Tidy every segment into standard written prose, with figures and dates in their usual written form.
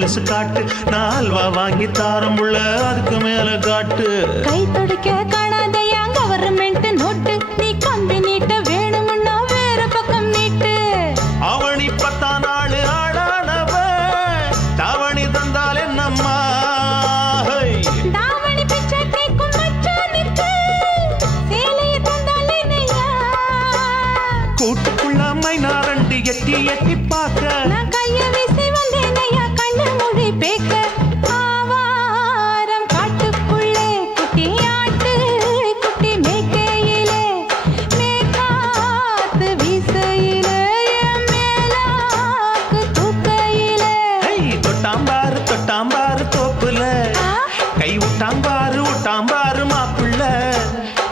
கொலுசு காட்டு, நான் அல்வா வாங்கி தாரம் உள்ள அதுக்கு மேல காட்டு. கை துடிக்க காணாதையா கவர்மெண்ட் நோட்டு, நீ கம்பி நீட்ட வேணும்னா வேற பக்கம் நீட்டு. அவனி 10 நாள் ஆடானவ தாவணி தந்தால் என்னம்மா? தாவணி பிச்சை கேக்கும் மச்சானுக்கு சேலைய தந்தால் என்னையா? கூட்டுக்குள்ள மைனாரண்டு எட்டி எட்டி பார்க்க, நான் கைய வீசி வந்தேனையா கண்ணு மொழி பேக்க. ஆவாரம் காட்டுக்குள்ளே குட்டி ஆட்டு குட்டி மேய்க்கையிலே, மேக்காத்து வீசையிலே, என் மேலாக்கு தூக்கையிலே. தொட்டாம்பாரு தோப்புல, கை விட்டாம்பாரு மாப்பிள்ள.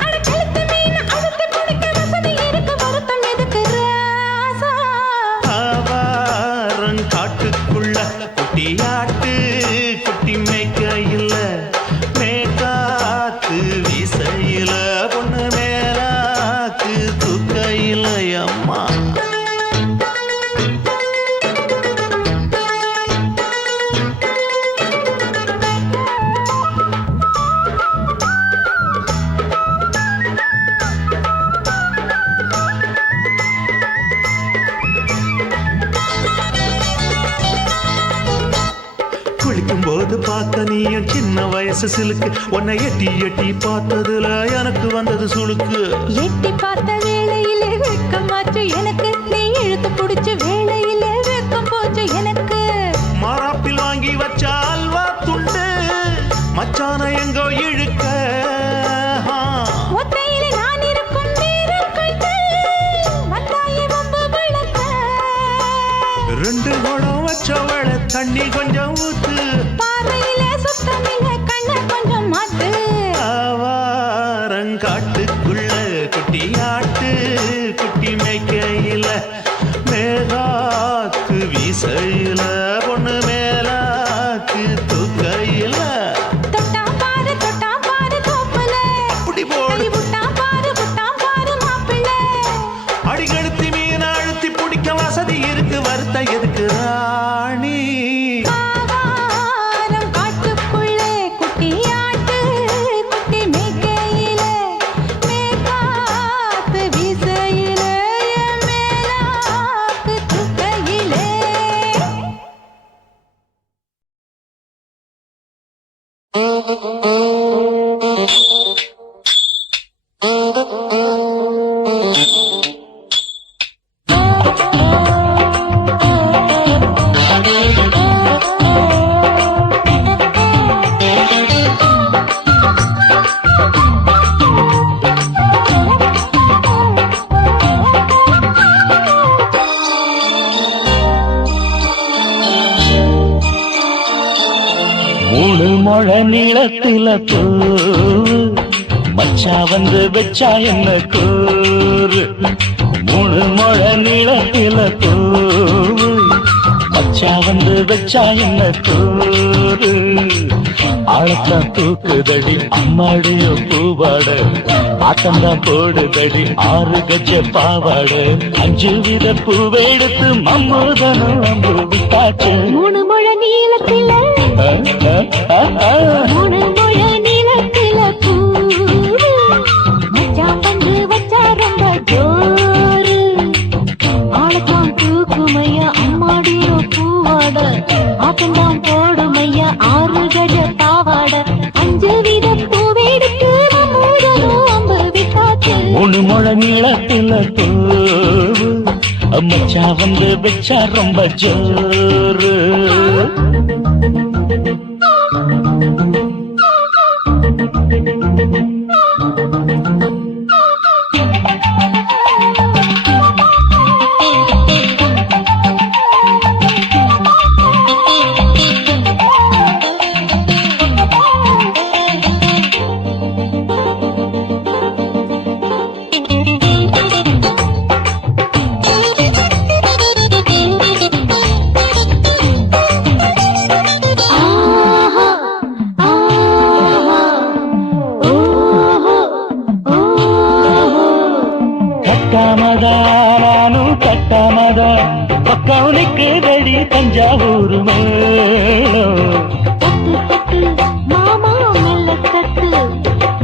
அட கழுத்து மீன் அழுத்து குடிக்க வசதி இருக்கு, வருத்தம் எதுக்கு ராசா? ஆவாரம் காட்டுக்குள்ள குட்டியாட்டு குட்டி மேய்க்கையில, மேக்காத்து வீசையில, பொண்ணு மேலாக்கு தூக்கையில. அம்மா குளிக்கும் போது பார்த்த நீயும் சின்ன வயசு சிலுக்கு, உன்னை எட்டி எட்டி பார்த்ததுல எனக்கு வந்தது சுளுக்கு. எட்டி பார்த்த வேளையிலே வெக்கமாச்சு எனக்கு, நீ இழுத்து புடிச்ச வேளையிலே வெக்கம் போச்சு எனக்கு. மாறாப்பில் வாங்கி வச்ச அல்வா துண்டு மச்சான எங்கோ இழுக்க. ஒத்தையிலே நான் இருக்கும் நேரம் கண்டு வந்தாயே வம்பு விளக்க. 2 குடம் வச்சவள தண்ணி கொஞ்சம் ஊத்து, பார்வையிலே சுத்தமில்லை கண்ண கொஞ்சம் மாத்து. ஆவாரங்காட்டுக்குள்ள குட்டியாட்டு குட்டி மேய்க்கையில, மேலாக்கு வீசையில, பொண்ணு மேலாக்கு தூக்கையில. தொட்டாம் பாரு தோப்புல, அப்படி போடு. கை விட்டாம் பாரு மாப்பிள்ளை. அடிகழுத்தி மீன் அழுத்தி பிடிக்க வசதி இருக்கு, வருத்த எதுக்கு ராணி? ஆவாரம் காட்டுக்குள்ளே குட்டி ஆட்டு குட்டி மேய்க்கையிலே, மேக்காத்து வீசையிலே, என் மேலாக்கு தூக்கையிலே. மூணு முழ நீளத்தில பூ மச்சா வந்து வச்சா என்ன கூறு. 3 முழ நீளத்தில பூ மச்சா வந்து வச்சா என்ன கூறு. ஆழத்தான் தூக்குதடி அம்மாடிய பூவாட, ஆட்டம்தான் போடுதடி 6 கஜ பாவாட. 5 வித பூவெடுத்து மம்மூதனும் அம்பு விட்டாச்சு. 3 முழ நீளத்தில 3 முழ நீளத்தில பூ மச்சான் வந்து வச்சா ரொம்ப ஜோரு. ஆளத்தான் தூக்குமையா அம்மாடியோ பூவாட, ஆட்டம்தான் போடுமையா 6 கஜ பாவாட. 5 வித பூவெடுத்து மம்மூதனும் அம்பு விட்டாச்சு. 3 முழ நீளத்தில பூ மச்சா வந்து வச்சா ரொம்ப ஜோரு. கட்டாமதா நானும் கட்டாமதா பக்கம் நிற்குதடி தஞ்சாவூர் மேளம். தட்டு தட்டு மாமா மெல்ல தட்டு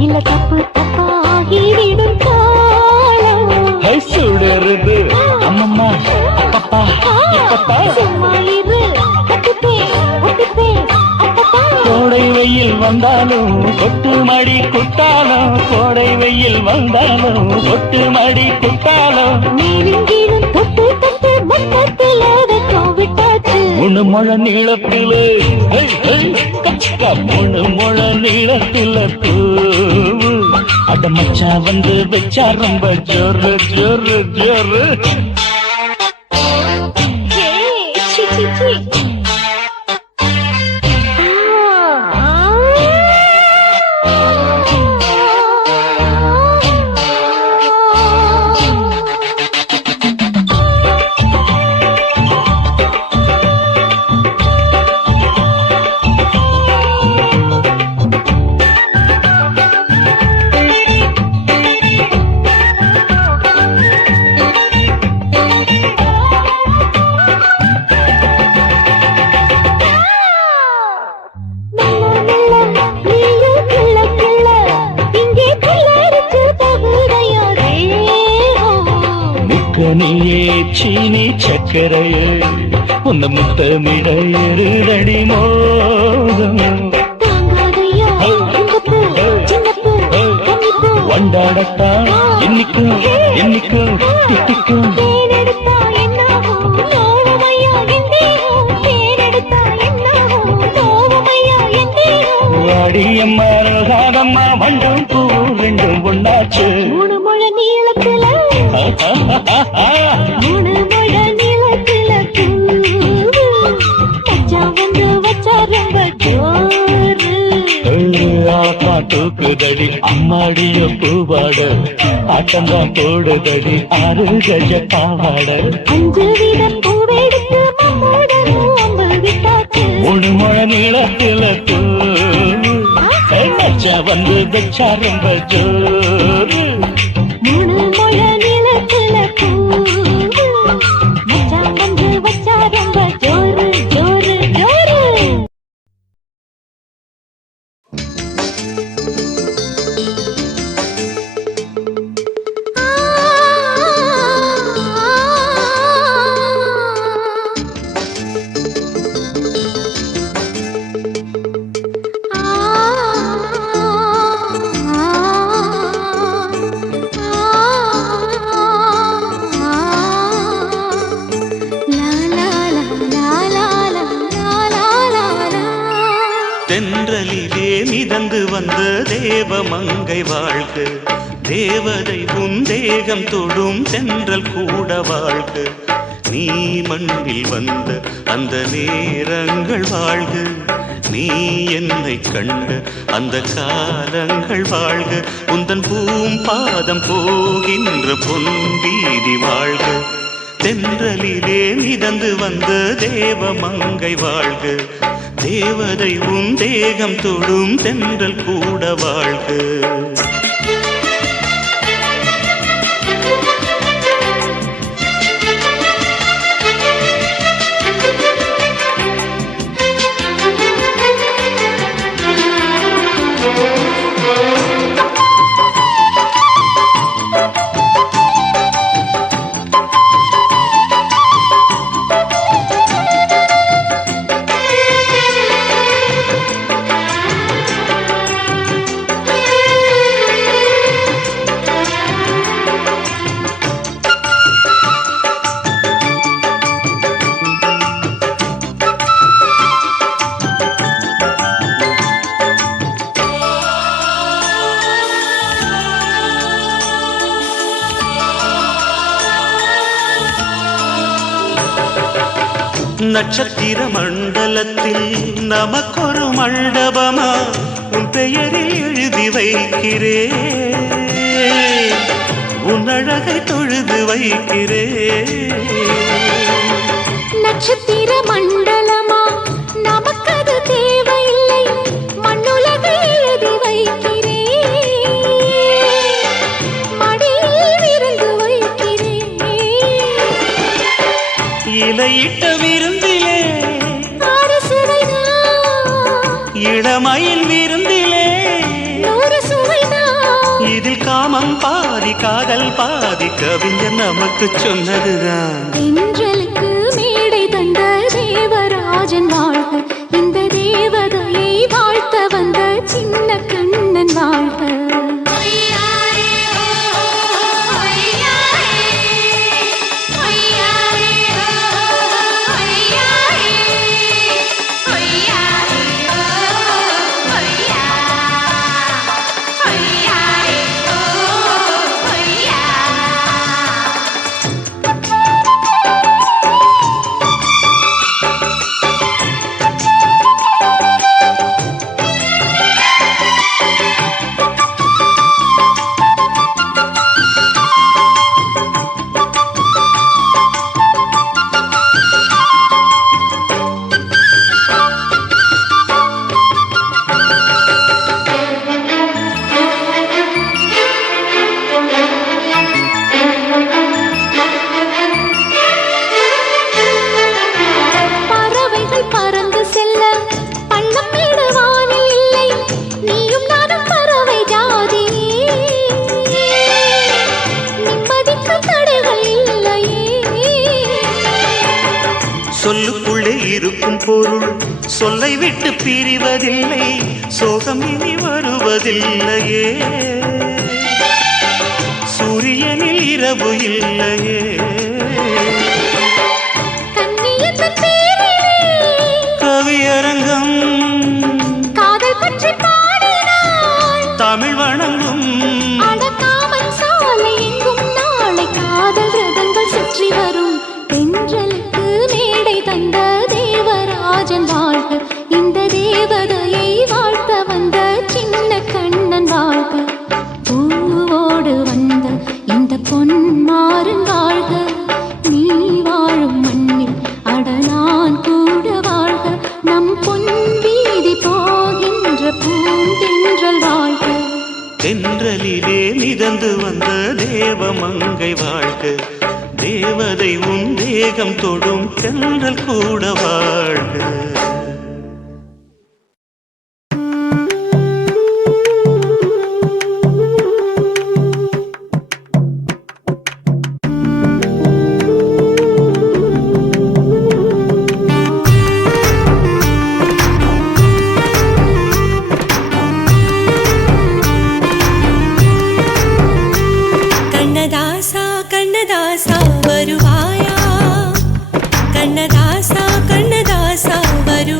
இல்ல தப்பு தப்பாகிவிடும் காலம். ஹை சுடருது அம்மம்மா அப்பப்பா இப்பப்பா. சும்மா இரு ஒட்டிப்பேன் ஒட்டிப்பேன் அப்பப்பா. கோடை வெயில் வந்தாலும் கொட்டு மடி குட்டாலும் கோடை வெயில் வந்தாலும் கொட்டு மடி குட்டாலும் மேலும் கீழும் தொட்டு தொட்டு மொத்தத்தில் வெக்கம் விட்டாச்சு. மூணு முழ நீளத்திலே கச்சக்கா மூணு முழ நீளத்தில பூவு அத மச்சா வந்து வச்சா ரொம்ப ஜோரு ஜோரு ஜோரு. ஹே, சி, சி, சி. நீயே சீனி சக்கரையே உன்ன முத்தமிட எருதடி மோகம். வண்டாடத்தான் என்னைக்கும் என்னைக்கும் திட்டிக்கும் வாடியம்மா ரோசாதம்மா வண்டும் பூ ரெண்டும் ஒண்ணாச்சு. மூணு முழ நீளத்துல மூணு முழ நீளத்துல மச்சா வந்து வச்சா ரொம்ப ஜோரு. தூக்குதடி அம்மாடிய பூவாட ஆட்டம்தான் போடுதடி 6 கஜ பாவாட. 5 வீத பூவெடுத்து மம்மோட நோம்பு விட்டாச்சு. மூணு முழ நீளத்தில மச்சா வந்து வச்சா ரொம்ப ஜோரு. மூணு முழ நீளத்துல மச்சா வந்து வச்சா ரொம்ப ஜோரு ஜோரு ஜோரு. தென்றலிலே மிதந்து வந்த தேவமங்கை வாழ்க, தேவதை உன் தேகம் தொடும் தென்றல் கூட வாழ்க. நீ மண்ணில் வந்த அந்த நேரங்கள் வாழ்க, நீ என்னை கண்ட அந்த காலங்கள் வாழ்க. உந்தன் பூம்பாதம் போகின்ற பொன்வீதி வாழ்க. தென்றலிலே மிதந்து வந்த தேவமங்கை வாழ்க, தேவதை உன் தேகம் தொடும் தென்றல் கூட வாழ்க. நட்சத்திர மண்டலத்தில் நமக்கொரு மண்டபமா உன் பெயரில் எழுதி வைக்கிறேன், உன் அழகை தொழுது வைக்கிறேன். நட்சத்திர மண்டலமா நமக்கது தேவையில்லை, மண்ணுலகை எழுதி வைக்கிறேன், மடியில் விருந்து வைக்கிறேன். இலையிட்ட விருந்திலே ஆறு சுவைதான் இளமையில் விருந்திலே நூறு சுவைதான் இதில் காமம் பாதி காதல் பாதி கவிஞர் நமக்கு சொன்னதுதான். தென்றலுக்கு மேடை தந்த தேவராஜன் வாழ்க, இந்த தேவதையை வாழ்த்த வந்த சின்ன கண்ணன் வாழ்க. சொல்லுக்குள்ளே இருக்கும் பொருள் சொல்லை விட்டு பிரிவதில்லை, சோகம் இனி வருவதில்லையே, சூரியனில் இரவு இல்லையே. கவியரங்கம் காதல் பற்றி பாடினாள் தமிழ் வணங்கும் அடக்காமல் சாலை எங்கும் நாளை காதல் ரதங்கள் சுற்றி வரும். தென்றலுக்கு மேடை தந்த தேவராஜன் வாழ்க, இந்த தேவதையை வாழ்த்த வந்த சின்ன கண்ணன் வாழ்க. பூவோடு வந்த இந்த பொன்மாறன் வாழ்க, நீ வாழும் மண்ணில் அட நான் கூட வாழ்க. நம் பொன் வீதி போகின்ற பூந்தென்றல் வாழ்க. தென்றலிலே மிதந்து வந்த தேவமங்கை வாழ்க, தேவதை உன் தேகம் தொடும் தென்றல் கூட வாழ்க. கண்ணதாசா கண்ணதாசா வருவாயா, கண்ணதாசா கண்ணதாசா வருவாயா.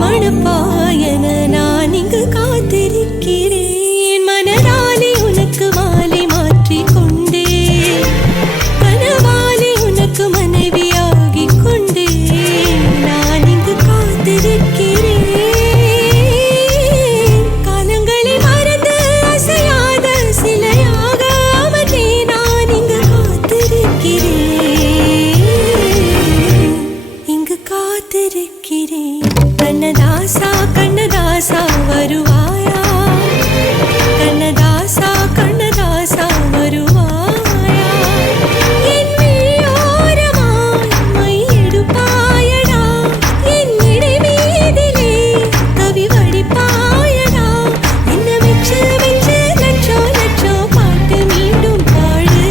மணப்பாயன நான் இங்கு காத்திருக்கிறேன். மனதாலே உனக்கு மாலை மாற்றிக் கொண்டே, கனவாலே உனக்கு மனைவியாகிக் கொண்டே நான் இங்கு காத்திருக்கிறேன். காலங்களை மறந்து அசையாத சிலையாக அமர்ந்தே நான் இங்கு காத்திருக்கிறேன், இங்கு காத்திருக்கிறேன். கண்ணதாசா கண்ணதாசா வருவாயா, கண்ணதாசா கண்ணதாசா வருவாயா, என் விழியோரமாய் மை எடுப்பாயடா, என் இடை மீதிலே கவி வடிப்பாயடா, என்ன வெச்சு வெச்சு லட்சோ லட்சோ பாட்டு மீண்டும் பாடு.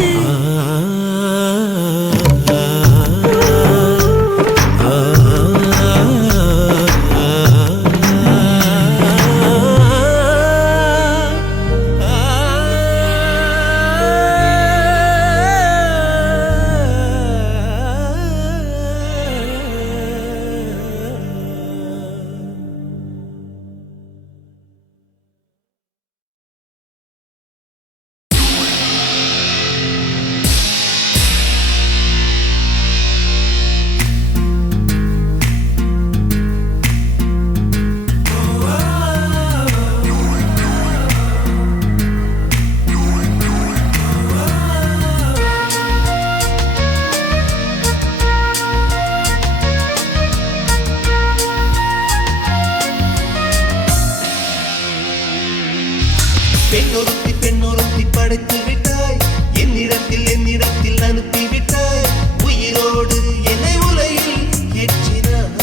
பெண்ணொருத்தி படைத்து விட்டாய், என்னிடத்தில் அனுப்பி விட்டாய், உயிரோடு என்னை உலையில் ஏற்றினாய்.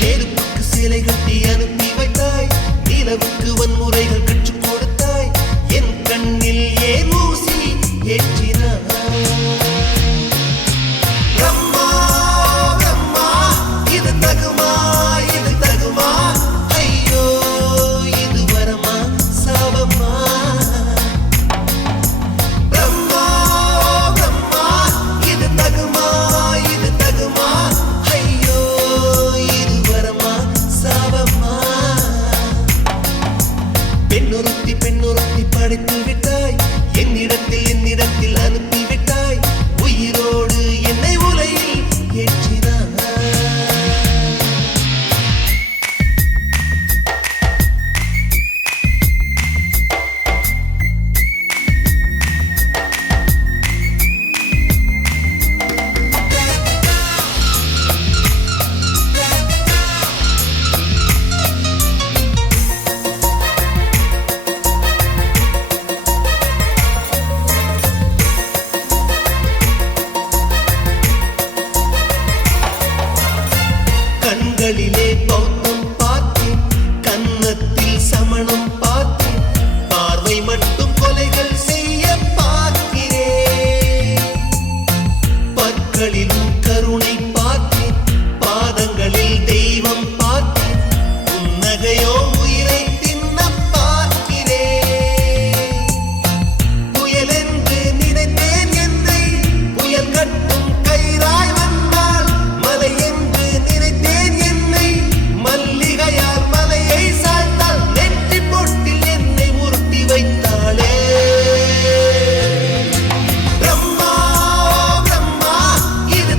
நெருப்புக்கு சிலை கட்டி அனுப்பி வைத்தாய், நிலவுக்கு வன்முறைகள் கற்றுக் கொடுத்தாய், என் கண்ணில் ஏன் ஊசி ஏற்றினாய். பிரம்மா பிரம்மா இது தகுமா, இது தகுமா, ஐயோ இது வரமா சாபமா. பிரம்மா பிரம்மா இது தகுமா, இது தகுமா, ஐயோ இது வரமா சாபமா. பெண்ணொருத்தி படைத்து விட்டாய், என்னிடத்தில் அனுப்பி விட்டாய், உயிரோடு என்னை உலையில் ஏற்றினாய். கண்களிலே பௌத்தம் பார்த்தேன், கன்னத்தில் சமணம் பார்த்தேன், பார்வை மட்டும் கொலைகள் செய்ய பார்க்கிறேன். பற்களிலும் கருணை பார்த்தேன், பாதங்களில் தெய்வம் பார்த்தேன், புன்னகையோ உயிரை தின்ன பார்க்கிறேன். புயல் என்று நினைத்தேன் என்னை, புயல் கட்டும் கயிறாய் வந்தால், மலை என்று நினைத்தேன் என்னை, மல்லிகையால் மலையை சாய்த்தால், நெற்றி பொட்டில் என்னை உருட்டி வைத்தாளே. பிரம்மா பிரம்மா இது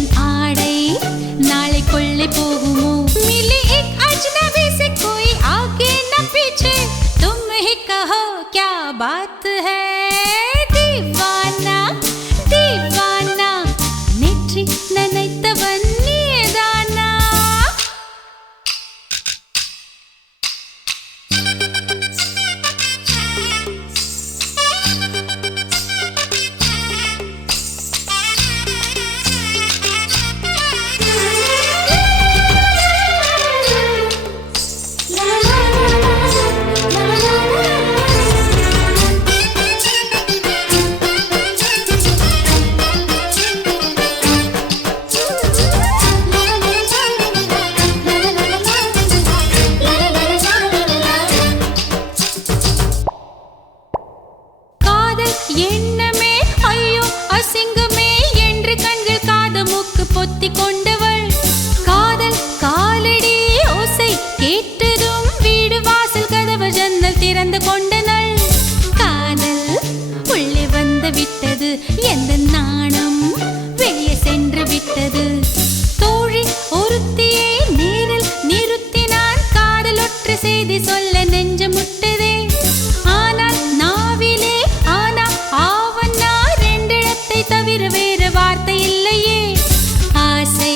எந்தன் ஆடை நாளை கொள்ளை போகுமோ मिली एक अजनबी से कोई आगे न पीछे तुम ही कहो क्या बात है दीवाना दीवाना नेற்றி நினைத்தவன் நீதானா காதல் எண்ணமே ஐயோ அசிங்கமே என்று கண்கள் காது மூக்கு பொத்தி கொண்டவள் காதல் காலடி ஓசை கேட்டதும் வீடு வாசல் கதவு ஜன்னல் திறந்து கொண்டனள் காதல் உள்ளே வந்து விட்டது எந்த நாணம் வெளியே சென்று விட்டது தோழி ஒருத்தியை நேரில் நிறுத்தினான் காதல் ஒற்றை செய்தி சொல்ல நெஞ்சு முட்டதே ஆனால் நாவிலே ஆனா ஆவன்னா ரெண்டிடத்தை தவிர வேறு வார்த்தை இல்லையே ஆசை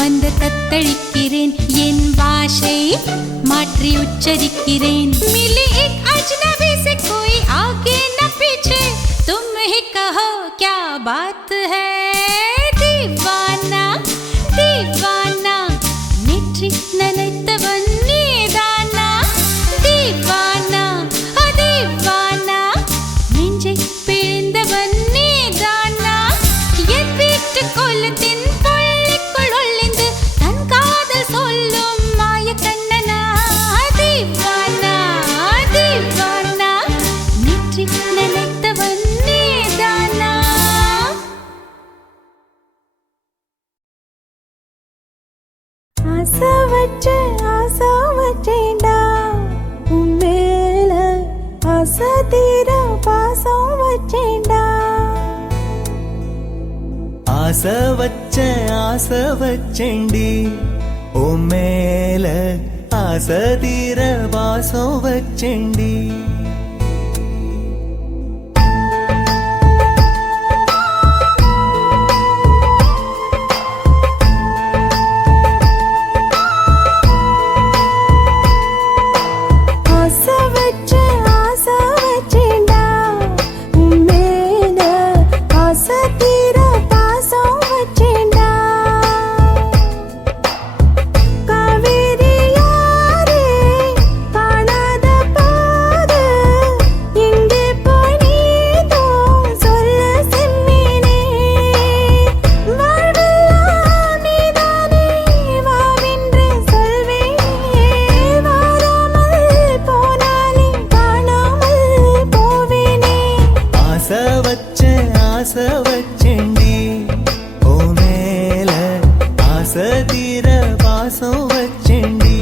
வந்து தத்தளிக்கிறேன் என் பாஷை மாற்றி உச்சரிக்கிறேன் मिली एक अजनबी से कोई आगे न पीछे तुम ही कहो क्या बात है दीवाना दीवाना नेற்றி நினைத்தவன் நீதானா दीवाना दीवाना நெஞ்சை பிழிந்தவன் நீதானா என் வீட்டு கொல்லத்தின் பள்ளிக்குள் ஒளிந்து தன் காதல் சொல்லும் மாய கண்ணனா दीवाना दीवाना நேற்றி நினைத்தவன் நீதானா ஆசை வச்சேன்டா உன் மேல ஆசை தீர பாசம் வச்சேன்டா ஆசை வச்சேண்டி உன் மேல ஆசை தீர வாசம் வச்சேண்டி ஆசை வச்சேன்டா உன் மேல ஆசை தீர பாசம் வச்சேன்டா காவேரி யாரே காணாத பாடு எங்கே போய் நீதோ சொல்ல செம்மீனே வாழ்வெல்லாம் நீதானே வாவென்று சொல்வேனே வாராமல் போனாலே காணாமல் போவேனே ஆசை வச்சேண்டி உன் மேல ஆசை தீர வாசம் வச்சேண்டி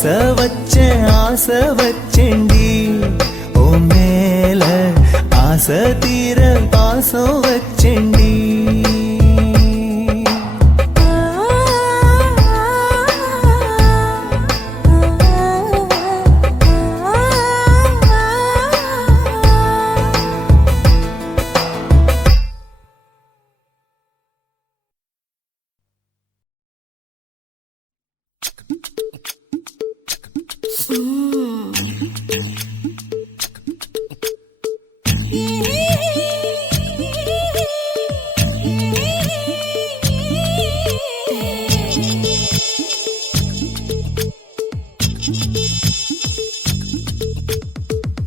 ஆசை வச்சேண்டி ஓ மேல ஆசை தீர பாசம் வச்சேண்டி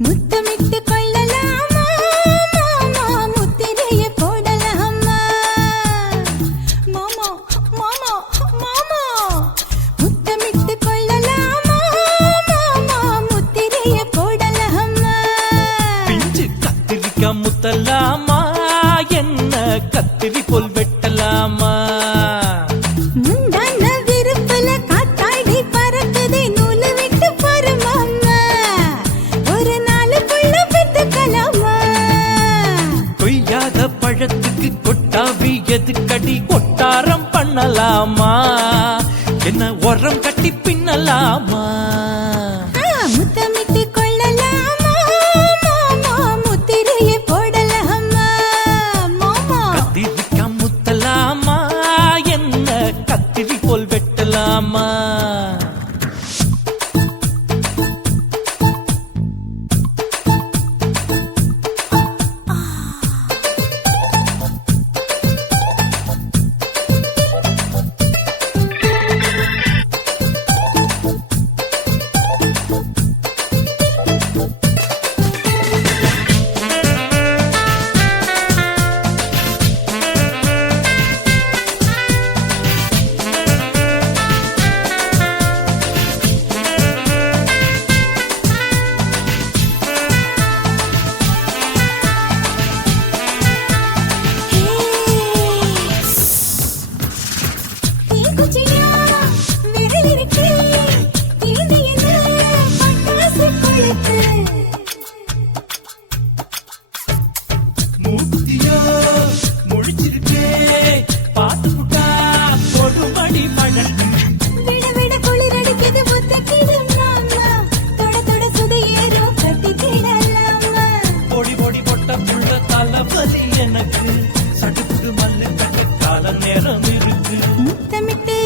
முத்தமிட்டு கொள்ளலாமா மாமா முத்திரையை போடலாமா மாமா மாமா மாமா முத்தமிட்டு கொள்ளலாமா மாமா முத்திரையை போடலாமா பிஞ்சு கத்திரிக்காய் முத்தலாமா என்ன கத்திரி போல் வெட்டலாமா முந்தான விருப்பல காத்தாடி பறக்குதே நூலு விட்டு பாரு மாமா ஒரு நாளுக்குள்ள பெத்துக்கலாமா கொய்யாத பழத்துக்கு கொட்டாவி எதுக்கடி கொட்டாரம் பண்ணலாமா என்ன உரம் கட்டி பின்னலாமா முத்தமிட்டு கொள்ளலாமா மாமா முத்திரையை போடலாமா மாமா கத்திரிக்காய் முத்தலாமா என்ன கத்திரி போல் வெட்டலாமா மூத்தியோ முடிச்சிருக்கே பாத்து புட்டா கொடுமடி பழக்கு விட விட குளிரடிக்குது முத்தக்கிடும் மாமா தொட தொட சுதையேறும் கட்டி திடலாமா பொடி பொடி பொட்ட புள்ள தலைவலி எனக்கு சடுக்கு மல்லு கட்ட கால நேரம் இருக்கு முத்தமிட்டு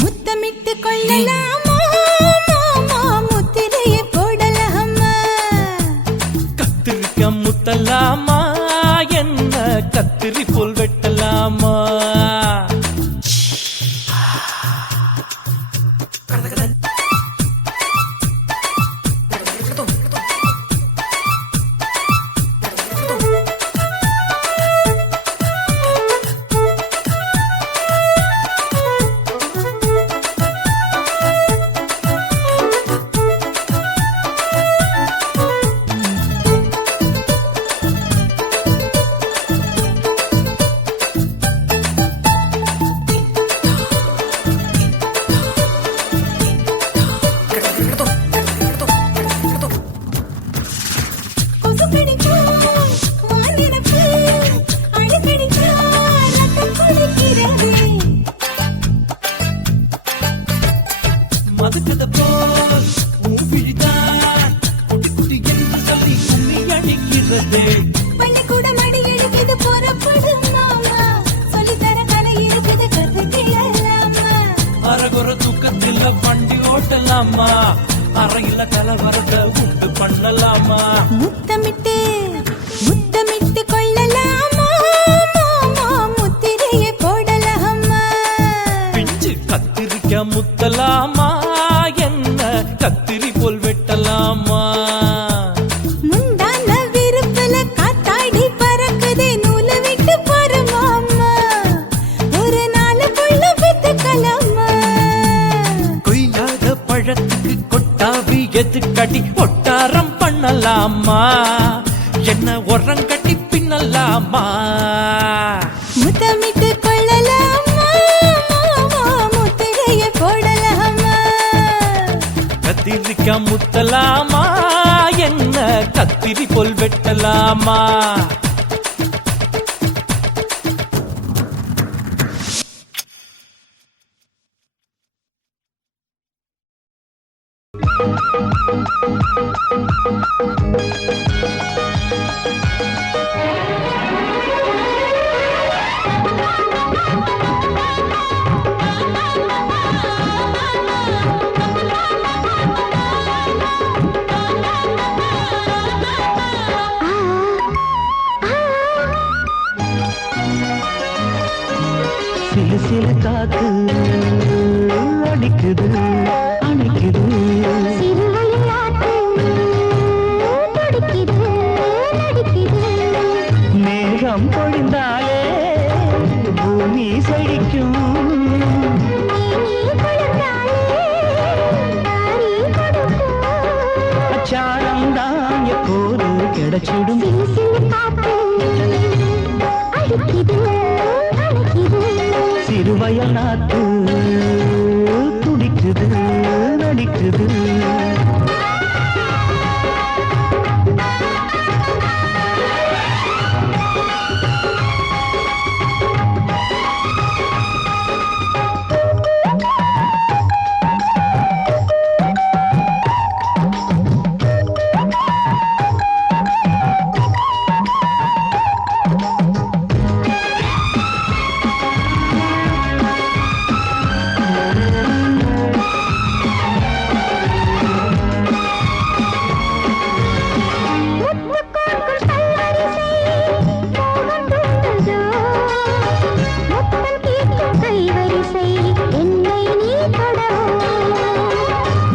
முத்தமிட்டு கொள்ளலாமா மாமா முத்திரையை போடலாமா கத்திரிக்காய் முத்தலாமா என்ன கத்திரி போல் வெட்டலாமா கொசு கடிச்சா வானிரப்பு அடிக்கடிச்சா ரத்தம் குடிக்கிறது மதுக்கத போல் ஊபிழிதான் குட்டி குட்டி என்று சொல்லி கும்மி அடிக்கிறது பள்ளிக்கூட மடி எடுக்குது புறப்படும் மாமா சொல்லித்தர கலை இருக்குது கத்துக்கிடலாமா அரகுற தூக்கத்தில் வண்டி ஓட்டலாமா அறையில கலவரத்தை உண்டு பண்ணலாமா முத்தமிட்டு முத்தமிட்டு கொள்ளலாமா மாமா முத்திரையை போடலாமா பிஞ்சு கத்திரிக்காய் முத்தலாமா என்ன கத்திரி போல் வெட்டலாமா முந்தான விருப்பல காத்தாடி பறக்குதே நூலு விட்டு பாரு மாமா ஒரு நாளுக்குள்ள பெத்துக்கலாமா கொய்யாத பழத்துக்கு கொட்டாவி எதுக்கடி ஒட்டாரம் பண்ணலாமா என்ன உரம் கட்டி பின்னலாமா முத்தமிட்டு கொள்ளலாமா மாமா முத்திரையை போடலாமா கத்திரிக்காய் முத்தலாமா என்ன கத்திரி போல் வெட்டலாமா சிலு சிலு காத்து அடிக்குது அணைக்குது சிறுவழியாட்டு துடிக்குது நடிக்குது மேகம் பொழிந்தாலே பூமி செழிக்கும் நீ கொடுத்தாலே தாரி கொடுக்கும் அச்சாரம் தான் எப்போது கிடைச்சிடும் சிலு சிலு காத்து அடிக்குது அணைக்குது சிறுவயல் நாத்து துடிக்குது நடிக்குது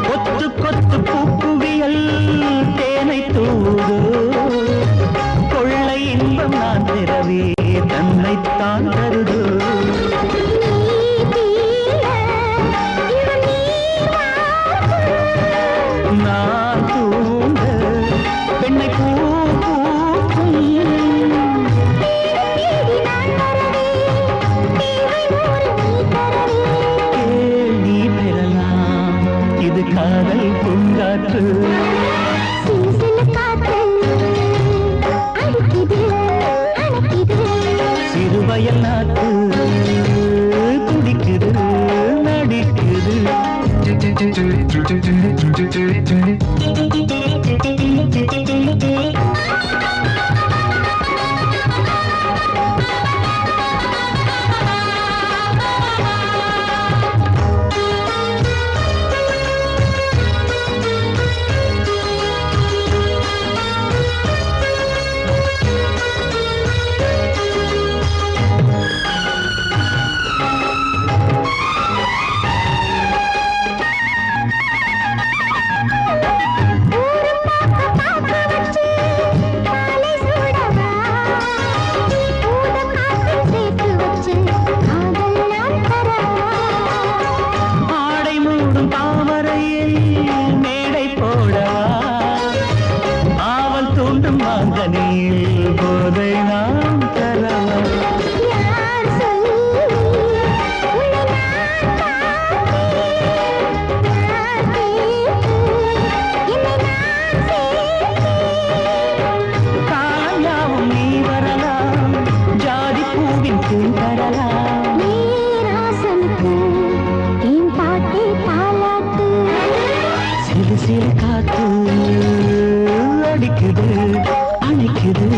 கொத்து கொத்து பூக்குவியல் தேனை தூது கொள்ளை இன்பம் நான் பிறவே தன்னைத்தான் தருது நான் தூங்க பெண்ணை பூ பூக்கும் கேள்வி பெறலாம் இது காதல் பூங்காற்று சிறுவயல் நாட்டு துடிக்குது நடிக்குது ஆடை மூடும் தாமரையில் மேடை போடவா ஆவல் தூண்டும் மாங்கனியில் போதை நாம் தரவா காயாவும் நீ வரலாம் ஜாதி பூவின் தேன் தரலாம் சிறு சிறு காத்து அடிக்குது அணைக்குது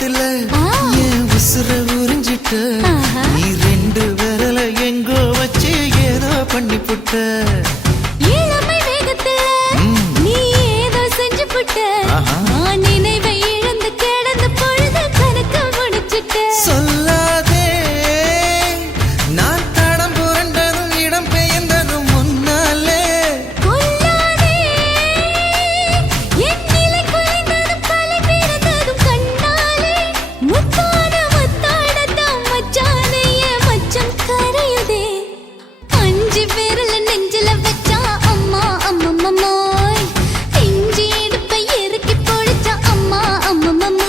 ஓரத்துல என் உசுர உறிஞ்சிட்ட நீ ரெண்டு விரல எங்கோ வச்சு ஏதோ பண்ணி புட்ட இளமை வேகத்துல நீ ஏதோ செஞ்சு புட்ட நான் நினைவை இழந்து கிடந்து பொழுது கணக்க முடிச்சிட்ட சொல்லாதே நான் தடம் புரண்டதும் இடம் பெயர்ந்ததும் முன்னாலே கொல்லாதே என் நிலை குலைந்ததும் பல பிறந்ததும் கண்ணாலே முத்தான முத்தாடத்தான் மச்சானே என் மச்சம் கரையுதே அஞ்சு விரல நெஞ்சில வச்சா அம்மா அம்மம்மம்மோய் இஞ்சி இடுப்பை இறுக்கி பொழிச்சா அம்மா அம்மம்மம்மோய்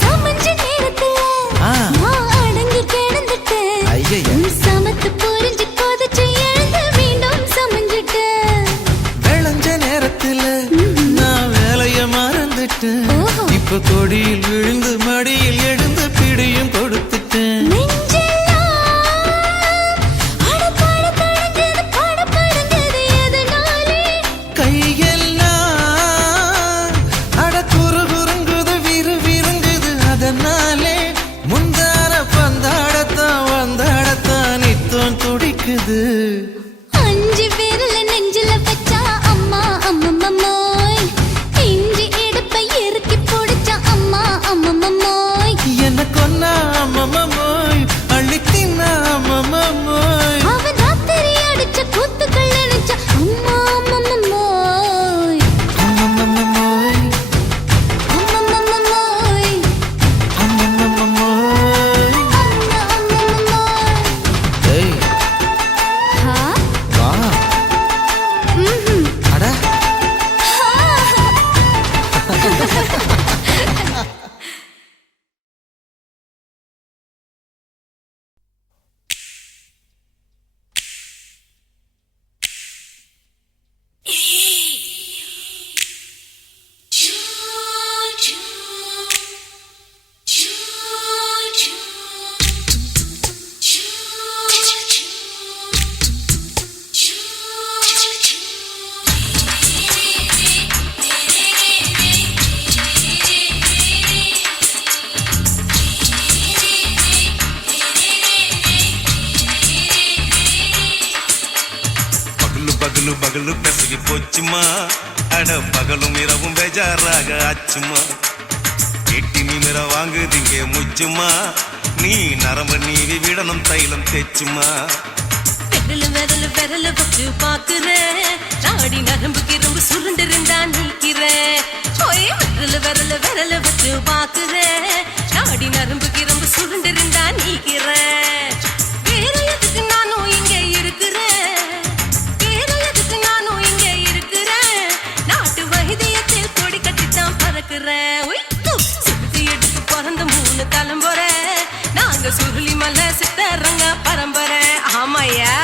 சமஞ்ச நேரத்துல நான் அடங்கி கிடந்துட்டேன் ஐயைய. உன் சமத்து புரிஞ்சு கொதிச்சு எழுந்து மீண்டும் சமஞ்சிட்டேன் விளைஞ்ச நேரத்துல நான் வேலைய மறந்துட்டேன் ஓஹோ. இப்ப கொடியில் விழுந்து மடியில் எழுந்து பிடியும் கொடுத்துட்டேன் நெஞ்செல்லாம் அடப்பாட தடஞ்சது படபடங்குது எதனாலே கையெல்லாம் அட குறு குறுங்குது விறு விருங்குது அதனாலே முந்தார பந்தாடத்தான் வந்தாடத்தான் நித்தம் துடிக்குது அஞ்சு விரல நெஞ்சில வச்சா அம்மா அம்மம்மம்மோய் இஞ்சி இடுப்பை இறுக்கி பொடிச்சா அம்மா அம்மம்மம்மோய் என்ன கொன்னா அம்மம்மோய் அள்ளித்தின்னா அம்மம்மோய் அவன் ராத்திரி அடிச்ச கூத்துக்கள் நினைச்ச அம்மா அம்மம்மம்மோய் அம்மம்மோய் அம்மம்மம்மோய் அம்மம்மோய் அம்மா அம்மம்மம்மோய் ஏய் ஹா வா ம்ஹும் அட பகலு பகலு பகலு பெசகி போச்சுமா அட பகலும் இரவும் பேஜாராக ஆச்சுமா எட்டி நிமிர வாங்குதிங்க முச்சுமா நீ நரம்ப நீவி விடணும் தைலம் தேச்சுமா விரல விரல வச்சு பாக்குறேன் நாடி நரம்பு கிரம்பு சுருண்டு இருந்தா நீக்கிறேன் விரல விரல வச்சு பாக்குறேன் நாடி நரம்பு கிரம்பு சுருண்டு இருந்தா நீக்கிறேன் வேற எதுக்கு நானும் இங்க இருக்கிறேன் வேற எதுக்கு நானும் இங்க இருக்கிறேன் நாட்டு வைத்தியத்தில் கொடி கட்டித்தான் பறக்கிறேன் சுத்தி எடுத்து பிறந்த 3 தலைமுறை நாங்க சுருளி மலை சித்தரங்க பரம்பரை ஆமாயா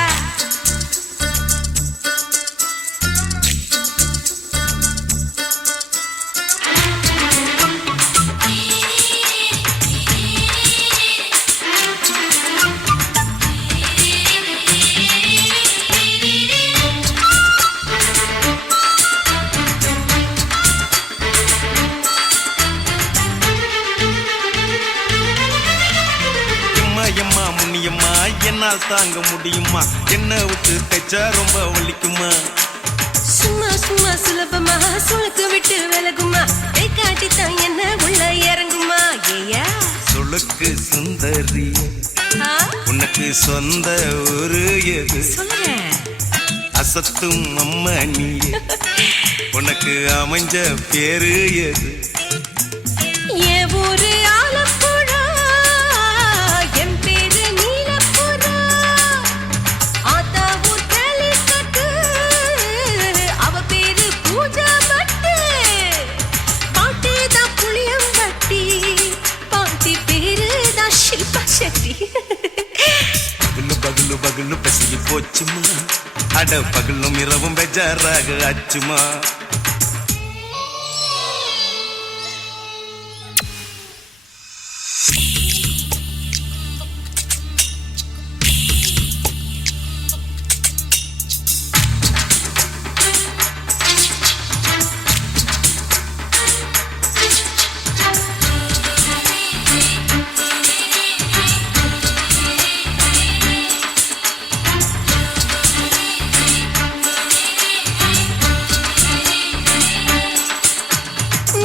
எம்மா முன்னியம்மா என்னால் தாங்க முடியுமா என்ன விட்டு தைச்சா ரொம்ப வலிக்குமா சும்மா சும்மா சுலபமா சுளுக்கு விட்டு விலகுமா கை காட்டித்தான் என்ன உள்ள இறங்குமா ஏயா சுளுக்கு சுந்தரி உனக்கு சொந்த ஊரு எது சொல்றேன் அசத்தும் அம்மா நீ உனக்கு அமைஞ்ச பேரு எது என் ஊரு ஆலப்புழா என் பேரு அட பகலும் இரவும் பெஜாராக ஆச்சுமா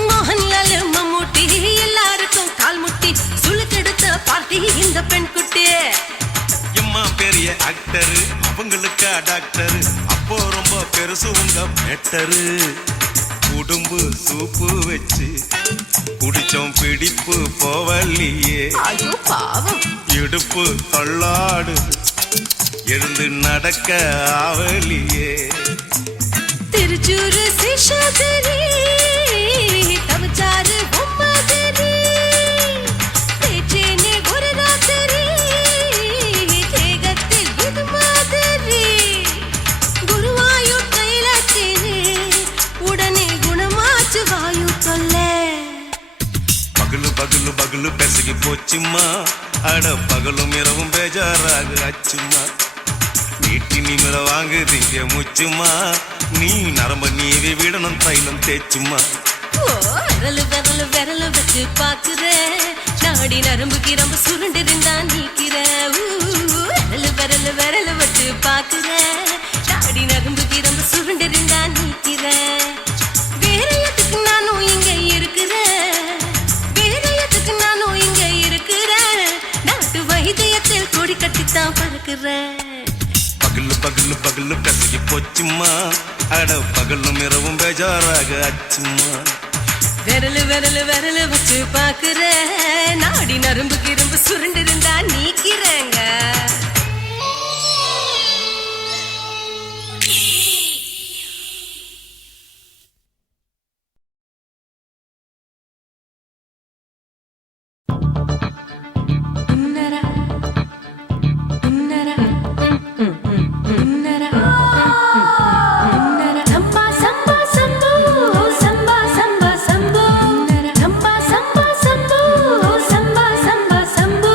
மோகன்லால் மம்மூட்டி எல்லாருக்கும் கால் முட்டி சுளுக்கெடுத்த பார்ட்டி இந்த பெண் குட்டி எம்மா பெரிய ஆக்டரு அவங்களுக்கா டாக்டரு அப்போ ரொம்ப பெருசு உங்க மேட்டரு உடும்பு சூப்பு வச்சு குடிச்சோம் பிடிப்பு போவல்லையே ஐயோ பாவம் இடுப்பு தள்ளாடு எழுந்து நடக்க ஆவலியே திருச்சூரு சிஷாதிரி தவச்சாரு பொம்மாதிரி தேச்சேனே ஒரு ராத்திரி தேகத்தில் இது மாதிரி குருவாயூர் கைலாச்சேனே உடனே குணமாச்சு வாயு தொல்லை பகலு பகலு பகலு பெசகி போச்சுமா அட பகலும் இரவும் பேஜாராக ஆச்சுமா நீட்டி நிமிர வாங்குதீங்க முச்சுமா நீ நரம்ப நீவி விடணும் தைலம் தேச்சுமா ஓ விரலு விரலு விரலு வச்சு பாக்குறேன் நாடி நரம்பு கிரம்பு சுருண்டிருந்தா நீக்கிறேன் விரலு விரலு விரலு வச்சு பாக்குறேன் நாடி நரம்பு கிரம்பு சுருண்டிருந்தா நீக்கிறேன் வேற எதுக்கு நானும் இங்க இருக்கிறேன் வேற எதுக்கு நானும் இங்க இருக்கிறேன் நாட்டு வைத்தியத்தில் கொடி கட்டித்தான் பறக்கிறேன் பகலு பகலு பகலு பெசகி போச்சுமா அட பகலும் இரவும் பேஜாராக ஆச்சுமா விரலு விரலு விரலு வச்சு பாக்குறேன் நாடி நரம்பு கிரும்பு சுருண்டிருந்தா நீக்கிறேங்க சம்பா சம்பா சம்போ சம்பா சம்பா சம்போ சம்பா சம்பா சம்போ சம்பா சம்பா Shambho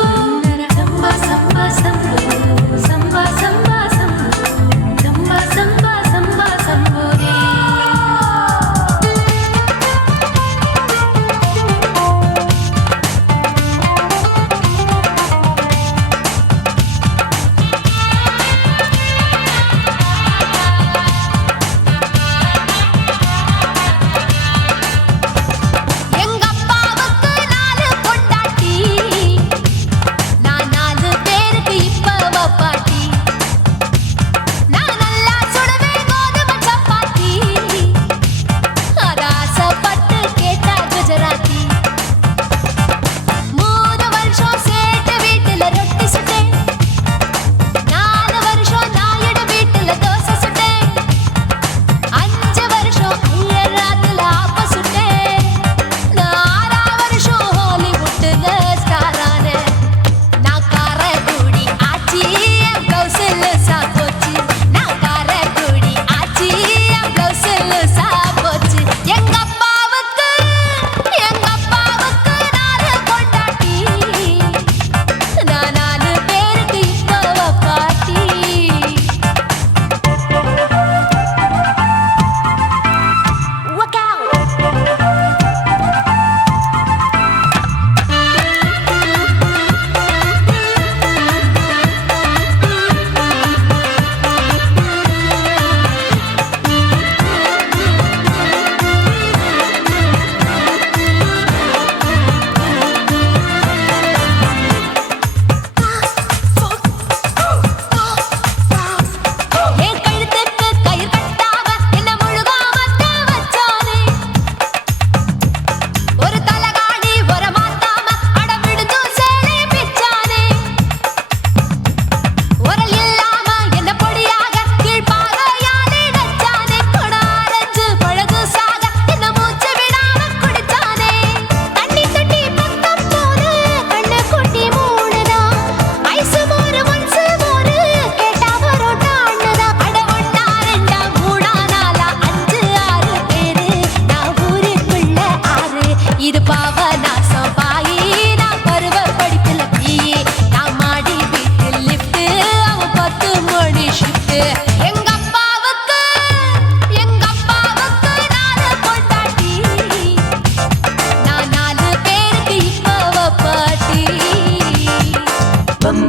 Bum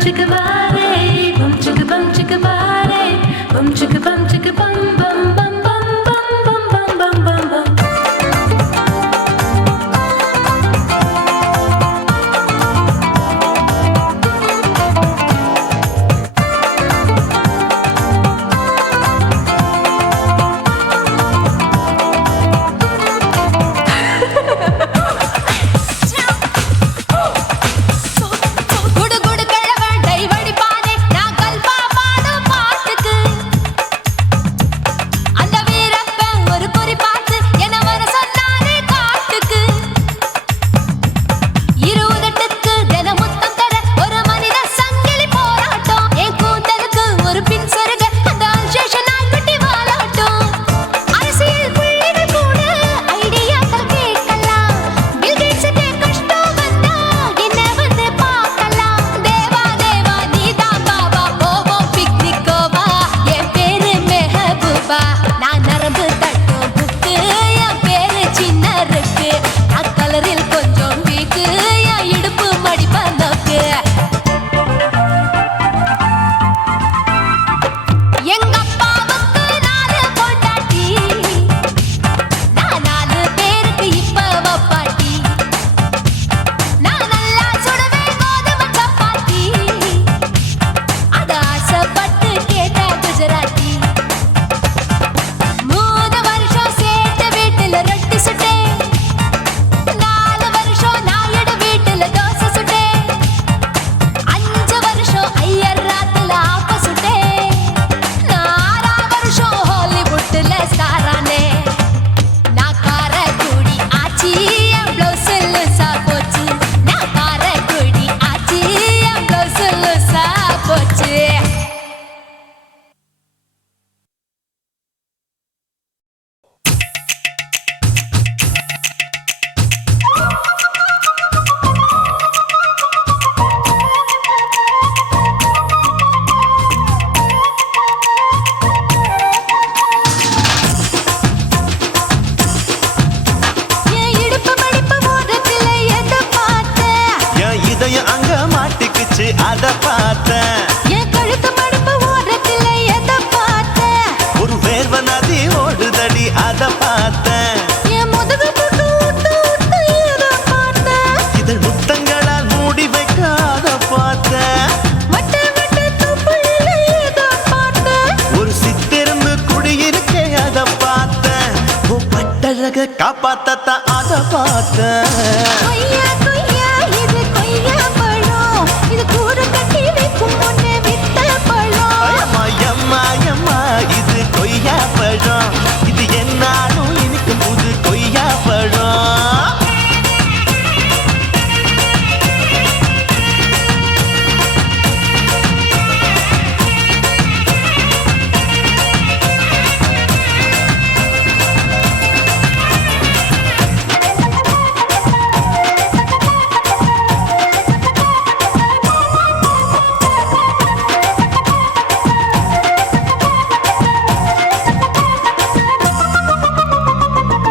chicka body, bum chicka body, bum chicka bum bum bum bum bum bum bum bum bum. குடு குடு கிழவன் டைவடி பானே நான் கல்பா பாடும் பாட்டுக்கு அந்த வீரப்பன் ஒரு குறி பார்த்து என்ன வர சொன்னானே காட்டுக்கு இருபதெட்டுக்கு தினமுத்தம் தர ஒரு மனித சங்கிலி போராட்டம் என் கூந்தலுக்கு ஒரு பின் சொருக அந்த அல்சேஷன் நாய்க்குட்டி வாலாட்டும் அரசியல் புள்ளிகள் கூட ஐடியாக்கள் கேட்கலாம் பில் கேட்ஸுக்கு கஷ்டம் வந்தா என்ன வந்து பார்க்கலாம் தேவா தேவா நீதான் பாபா போவோம் பிக்னிக்கோவா என் பேரு மெஹபூபா நான் நரம்பு தட்டும் புக்கு என் பேரு சின்ன இருக்கு நான் கலரில் கொஞ்சம் வீக்கு என் இடுப்பு மடிப்ப நோக்கு எங்க அப்பாவுக்கு 4 பொண்டாட்டி நான் 4 பேருக்கு இப்ப வப்பாட்டி நான் நல்லா சுடுவேன் கோதுமை சப்பாத்தி அது ஆசைப்பட்டு கேட்டா குஜராத்தி 3 வருஷம் சேர்த்த வீட்டுல ரொட்டி சுட்டேன் 4 வருஷம் நாயுடு வீட்டுல தோசை சுட்டேன் 5 வருஷம் ஐயர் ராத்துல ஆப்ப சுட்டேன் 6 வருஷம் ஹாலிவுட்ல ஸ்டாரானே நான் காரக்குடி ஆச்சி என் ப்ளவுஸ் லூசா போச்சு நான் காரக்குடி ஆச்சி என் ப்ளவுஸ் லூசா போச்சு என் இடுப்பு மடிப்பு ஓரத்துல எதை பார்த்தேன் என் இதயம் அங்க மாட்டிக்குச்சு அத பார்த்தேன் என் கழுத்து மடிப்பு ஓரத்துல எதை பார்த்தேன் ஒரு வேர்வ நதி ஓடுதடி அத பார்த்தேன் என் முதுகு புட்டு ஊத்து ஊத்து எதை பார்த்தேன் இதழ் முத்தங்களால் மூடி வைக்க அத பார்த்தேன் வட்ட வட்ட துப்புல எதை பார்த்தேன் ஒரு சித்திருந்து குடியிருக்கே அத பார்த்தேன் உன் பட்டழக காப்பாத்தத்தான் அத பார்த்தேன் கொய்யா கொய்யா இது கொய்யா பழம் இது கூட கட்டி வைக்கும் முன்னே வித்த பழம் அம்மா எம்மா எம்மா இது கொய்யா பழம் இது என்னாலும் இனிக்கும் புது கொய்யா பழம்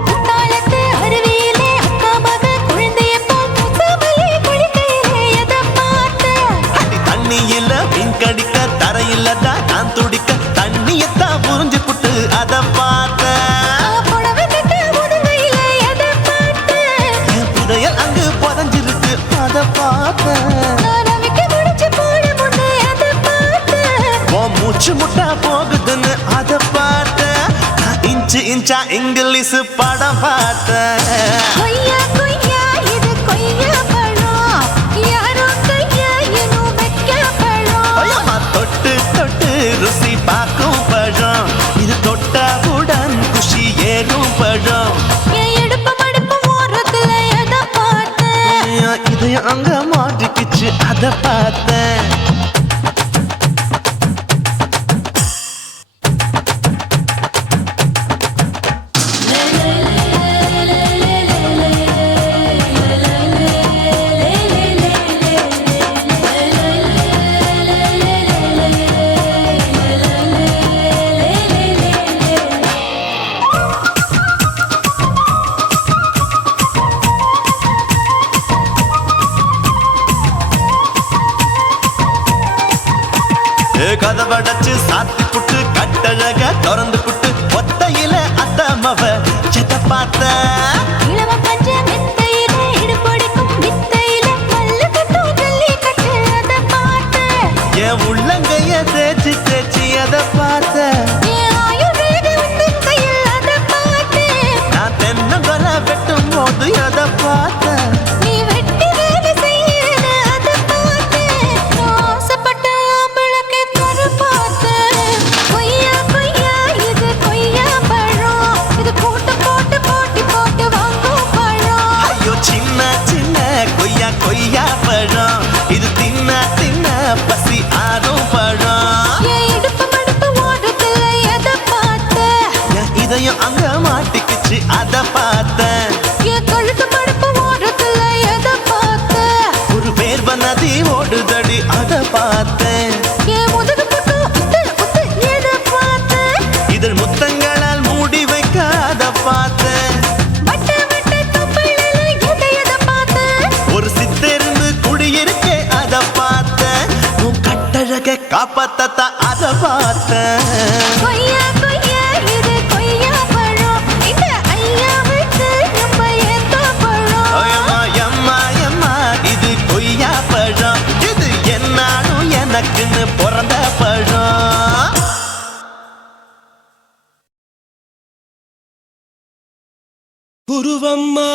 குத்தாலத்து அருவியிலே அக்கா மக குழந்தைய போல் முசாமலே குளிக்கையிலே எதை பார்த்தேன் அடி தண்ணியில மீன் கடிக்க தரையில தான் நான் துடிக்க தண்ணியத்தான் புரிஞ்சு புட்டு அத பார்த்தேன் புடவை கட்ட முதுகையிலே எதை பார்த்தேன் என் புதையல் அங்கு புதஞ்சிருக்கு அத பார்த்தேன் நான் அவிக்க முடிச்சு போட முன்னே எதை பார்த்தேன் உன் மூச்சு முட்டா போகுதுன்னு அத பார்த்தேன் நான் இன்ச்சு இன்ச்சா இங்கிலீஷ் படம் பார்த்தேன் கொய்யா கொய்யா இது கொய்யா பழம் யாரோ கையா இன்னும் வைக்க பழம் ஐயம்மா தொட்டு தொட்டு ருசி பார்க்கும் பழம் இது தொட்டாவுடன் குஷி ஏறும் பழம் என் இடுப்பு மடிப்பு ஓரத்துல எதை பார்த்தேன் என் இதயம் அங்க மாட்டிக்கிச்சு அத பார்த்தேன் மாட்டிக்கிச்சு அத பார்த்தேன். என் கழுத்து மடுப்பு ஓரத்துல எதை பார்த்த? ஒரு வேர்வ நதி ஓடுதடி அத பார்த்தேன். என் முதுகு பக்கம் உத்து உத்து எதை பார்த்த? இதழ் முத்தங்களால் மூடி வைக்க அத பார்த்தேன். வட்ட வட்ட தொப்பையில எதை பார்த்த? ஒரு சித்தெரும்பு குடியிருக்கே அத பார்த்தேன். உன் கட்டழக காப்பாத்தத்தா அத பார்த்தேன். கொய்யா கொய்யா இது கொய்யா பழம், இந்த ஐயாவுக்கு ரொம்ப ஏத்த பழம். அயம்மா எம்மா எம்மா இது கொய்யா பழம், இது என்னாலும் எனக்குன்னு பிறந்த பழம். குருவம்மா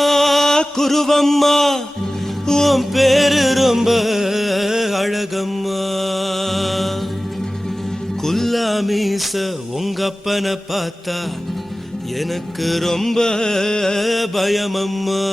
குருவம்மா உன் பேரு ரொம்ப அழகம்மா. குல்லாமீச உங்க அப்பனை பார்த்தா எனக்கு ரொம்ப பயமம்மா.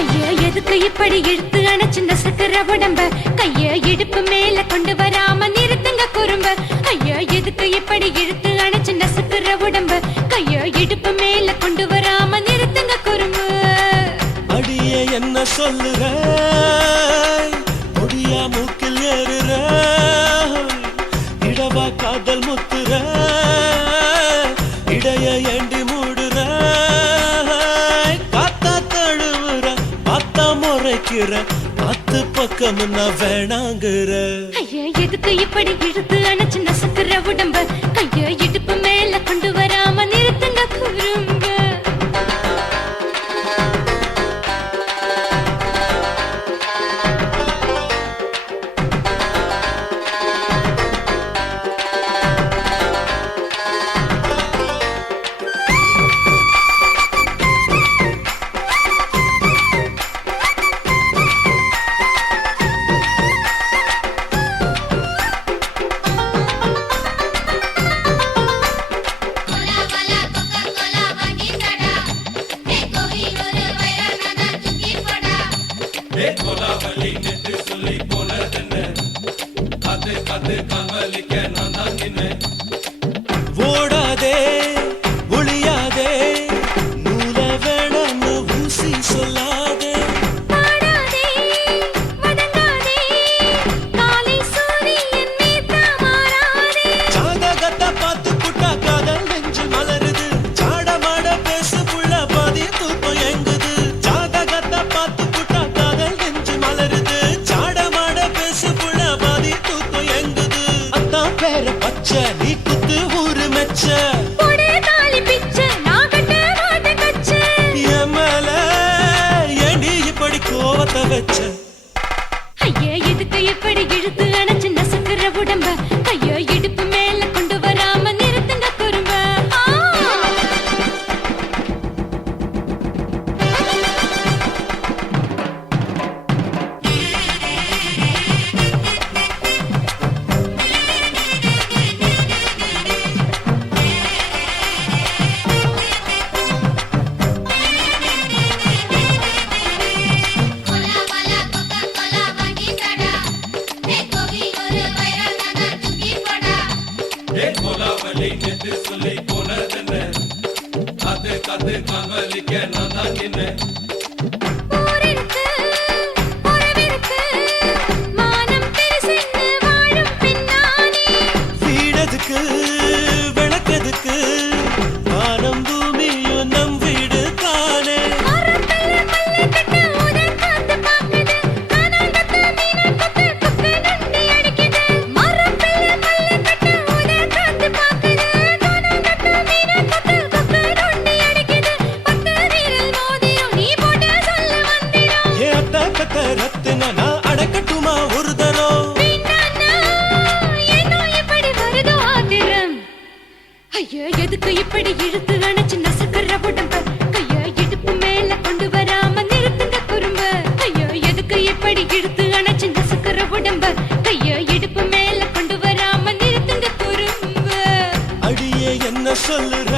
ஐயா எதுக்கு இப்படி இழுத்து அணைச்சிருந்த சக்கர உடம்ப? கைய இடுப்பு மேல கொண்டு வராம நிறுத்துங்க குறும்ப. ஐயா எதுக்கு இப்படி இழுத்து அணைச்சிருந்த சக்கர உடம்ப? கைய இடுப்பு மேல கொண்டு வராம நிறுத்துங்க குறும்ப. அடியே என்ன சொல்லுற, முடியா மூக்கில் ஏறுற, இடவா காதல் முத்துற, இடைய ஏண்டி மூடுற, காத்தா தழுவுற, பார்த்தா முறைக்கிற, பத்து பக்கம் நான் வேணாங்குற. ஐயா எதுக்கு இப்படி இழுத்து அணைச்சிருந்த சக்கர உடம்ப? கைய இடுப்பு மேல கொண்டு வராம நிறுத்துங்க குறும்ப. ஓடாதே ஒளியாதே, நூல வேணான்னு ஊசி சொல்லாதே. பாடாதே வதங்காதே, காலை சூரியன் மீத மாறாதே. ஜாதகத்தை பார்த்து புட்டா காதல் நெஞ்சு மலருது, சாடமாட பேசு புள்ள பாதி தூக்கம் எங்குது. ஜாதகத்தை பார்த்து புட்டா காதல் நெஞ்சு மலருது, சாடமாட பேசு புள்ள பாதி தூக்கம் எங்குது. அத்தான் பேர பச்சை நீ குத்து ஊரு மெச்ச, போடே தாலி பிச்சை, நான் கட்ட மாட்டேன் கச்சை. என் மேல ஏண்டி இப்படி கோவத்தை வச்ச. ஐயா எதுக்கு இப்படி இழுத்து அணைச்சிருந்த சக்கர உடம்ப? கைய இடுப்பு மேல கொண்டு வராம நிறுத்துங்க குறும்ப. ஊரிருக்கு, உறவிருக்கு, மானம் பெருசென்னு வாழும் பின்னானே. வீடதுக்கு விளக்கதுக்கு, வானம் பூமியும் நம் வீடு தானே. மரத்துல மல்லி கட்டு உதன் காத்து பாக்குது, கானாங்கத்து மீனாங்கத்து கொக்கு நொண்டி அடிக்குது. மரத்துல மல்லி கட்டு உதன் காத்து பாக்குது, கானாங்கத்து மீனாங்கத்து கொக்கு நொண்டி அடிக்குது. பத்து வீரல் மோதிரம் நீ போட்ட சொல்ல வந்திடும். ஏ அத்த கத்த ரத்தின நான் அடக்கட்டுமா ஒரு தரம். பின்னானா, ஏனோ இப்படி வருதோ ஆத்திரம். எதுக்கு இப்படி இழுத்து அணைச்சு நசுக்கிற உடம்ப கைய இடுப்பு மேல கொண்டு வராம நிறுத்துங்க குறும்ப ஐயோ எதுக்கு இப்படி இழுத்து அணைச்சு நசுக்கிற உடம்ப கைய இடுப்பு மேல கொண்டு வராம நிறுத்துங்க குறும்ப அடியே என்ன சொல்லுற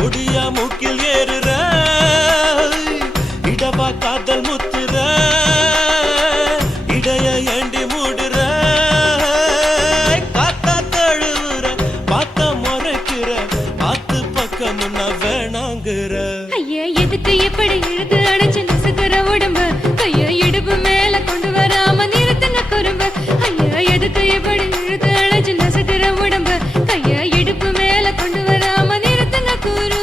முடியா மூக்கில் ஏறுற இடவா காதல் முத்துற இடைய ஏண்டி மூடுற காத்தா தழுவுற பார்த்த முறைக்கிற ஆத்து பக்கம் முன்ன வேணாங்குற ஐயா எதுக்கு இப்படி இழுத்து அணைச்சு நசுக்கிற உடம்ப கைய இடுப்பு மேல கொண்டு வராம நிறுத்துங்க குறும்ப ஐயா எதுக்கு இப்படி இழுத்து அணைச்சு நசுக்கிற உடம்ப கைய இடுப்பு மேல கொண்டு வராம நிறுத்துங்க குறும்ப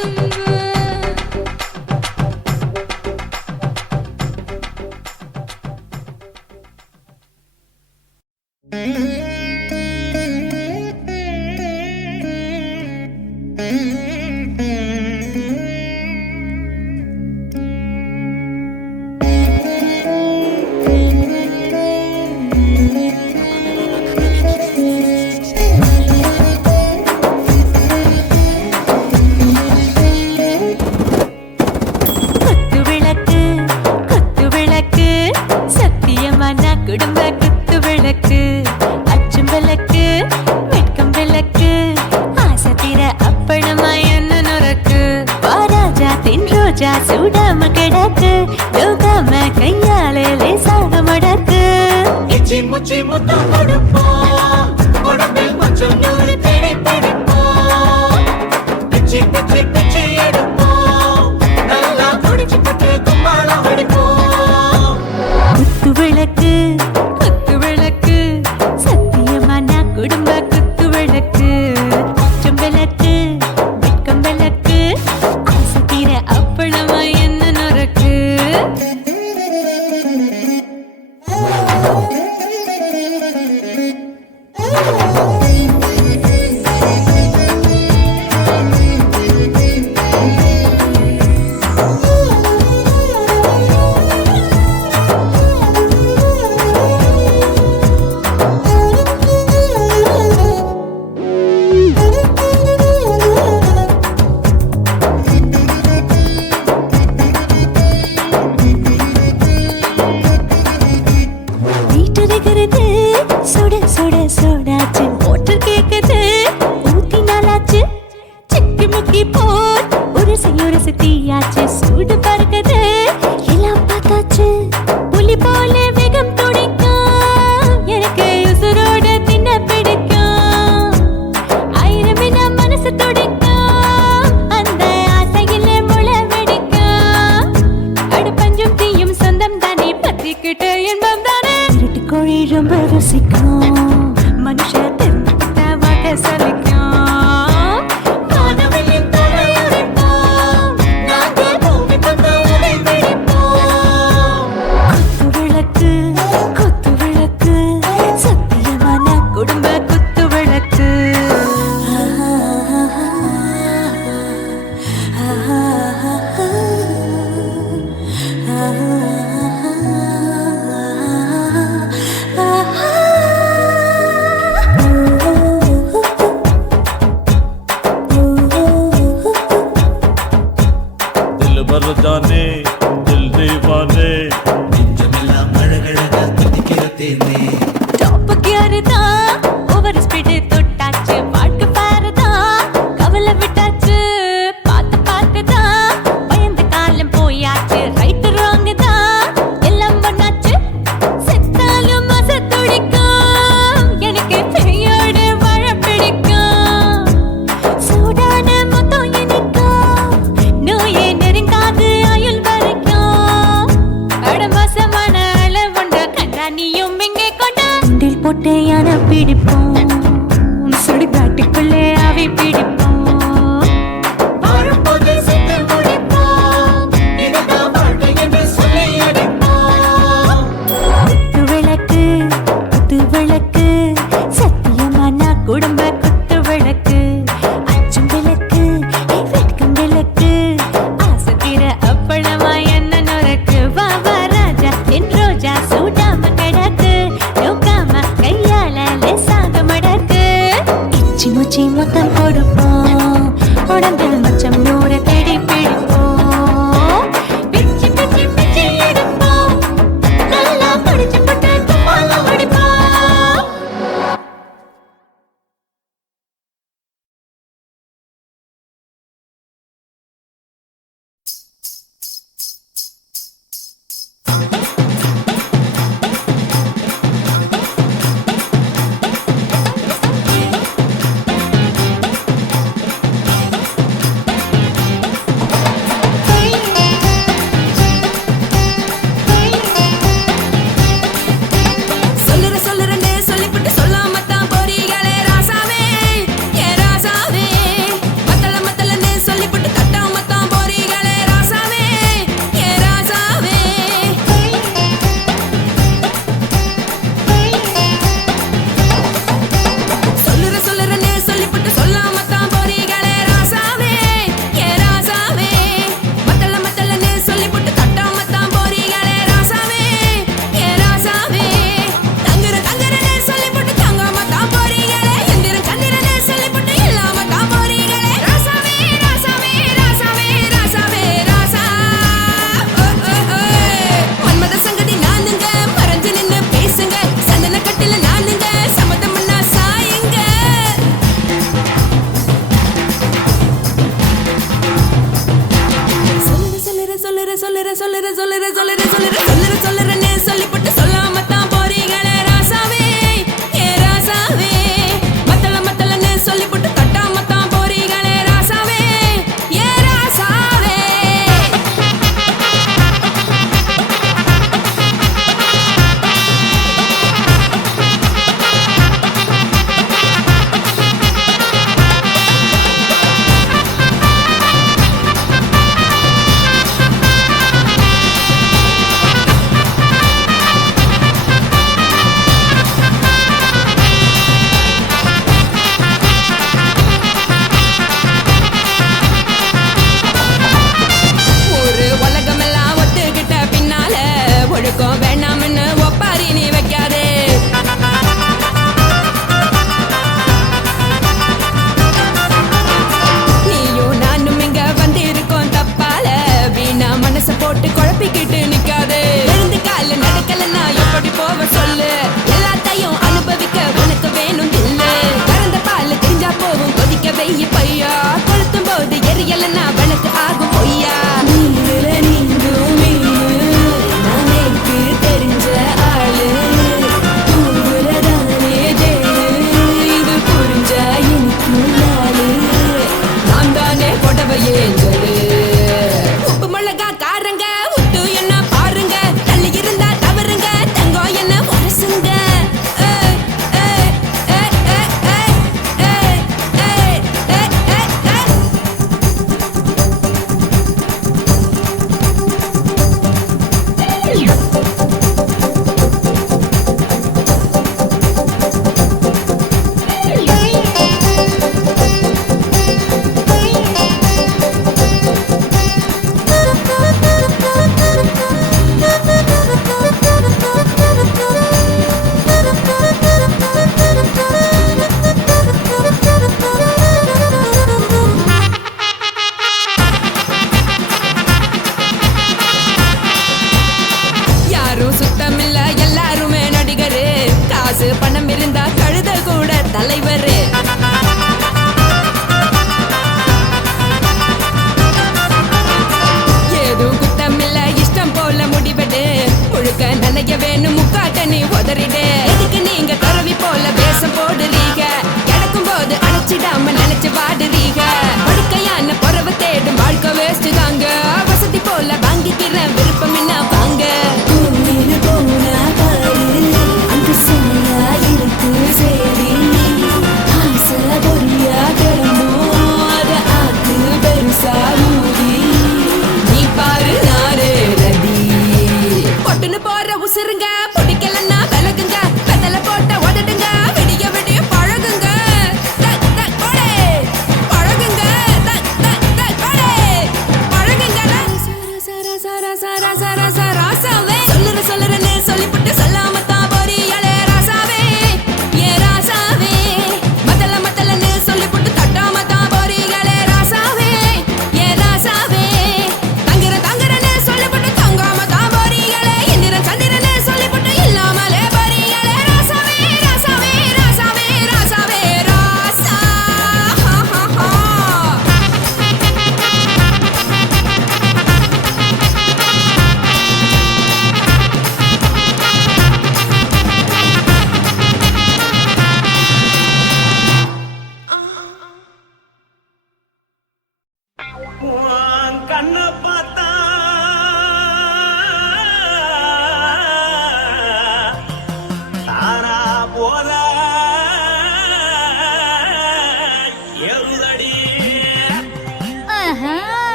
குத்து விளக்கு சத்தியமான குடும்ப குத்து விளக்கு அச்சும் விளக்கு வெட்கம் விளக்கு ஆசை தீர அப்பளமா என்ன நுறக்கு வாராஜா தின் ரோஜா சூடாம கிடக்கு யோகாம கையாலே லேசாக மடக்கு இச்சி முச்சி முத்தம் கொடுப்போம் உடம்பில் கொஞ்சம் நூறு தேடி பிடிப்போம் பிச்சி பிச்சி பிச்சி எடுப்போம் நல்லா குடிச்சு பட்டு கும்பாலம் அடிப்போம் குத்து விளக்கு சத்தியமான குடும்ப குத்து விளக்கு அச்சும் விளக்கு வெட்கம் விளக்கு ஆசை தீர அப்பளமா என்ன நுறக்கு வீட்டருகிறது சுட சுட சுடாச்சு மோட்டர் கேக்குது ஊத்தி நாளாச்சு சிக்கி முக்கி போர் உரசி தீயாச்சு சூடு பறக்குது எல்லாம் பார்த்தாச்சு புலி போல வேகம் துடிக்கும் எனக்கு உசுரோட தின்ன பிடிக்கும் ஆயிரம் வினா மனசு துடிக்கும் அந்த ஆசையிலே முளை வெடிக்கும் அடு பஞ்சும் தீயும் சொந்தம் தானே பத்திக்கிட்ட இன்பம் தானே இருட்டு கோழி ரொம்ப ருசிக்கும் மனுஷ தெரிஞ்சுக்கிட்ட வாக்க சலிக்கும் வானவெளியின் தலையுடைப்போம் நாங்கள் பூமி தந்த உடை வெடிப்போம் குத்து விளக்கு சத்தியமான குடும்ப குத்து விளக்கு दिल भर जाने दिल दीवाने நெஞ்சமெல்லாம் அழகழகா துதிக்கிற தேனே டாப் கியர் தான் ஓவர் ஸ்பீட் தொட்டாச்சு வாழ்க்கை பாரு தான் கவலை விட்டாச்சு பார்த்து தான் பயந்து காலம் போயாச்சு ரைட் ராங் தான் எல்லாம் பண்ணாச்சு செத்தாலும் மச துடிக்கும் எனக்கு பெரியோடு வாழ பிடிக்கும் சூடான மொத்தம் இனிக்கும் நோயே நெருங்காது ஆயுள் வரைக்கும் அடமாசமான அளவுண்ட கண்டானியும் இங்கே கொண்ட உண்டில் போட்டு யானை பிடிப்போம் சுடுகாட்டுக்குள்ளே அவை பிடிப்போம் வாழும்போது செத்து முடிப்போம் இதுதான் வாழ்க்கை என்று சொல்லி அடிப்போம் குத்து விளக்கு சத்தியமான குடும்ப குத்து விளக்கு அச்சும் விளக்கு வெட்கம் விளக்கு ஆசை தீர அப்பளமா என்ன நுறக்கு வா ராஜா என் ரோஜா சூடாம கிடக்கு யோகாம கையால லேசாக மூச்சு மூச்சு மொத்தம் கொடுப்போம் உடம்பில் மச்சம் நூற தேடி பிடிப்போம் பிச்சு பிச்சு பிச்சு எடுப்போம் நல்லா படிச்சு போட்டு துப்பால அடிப்போம்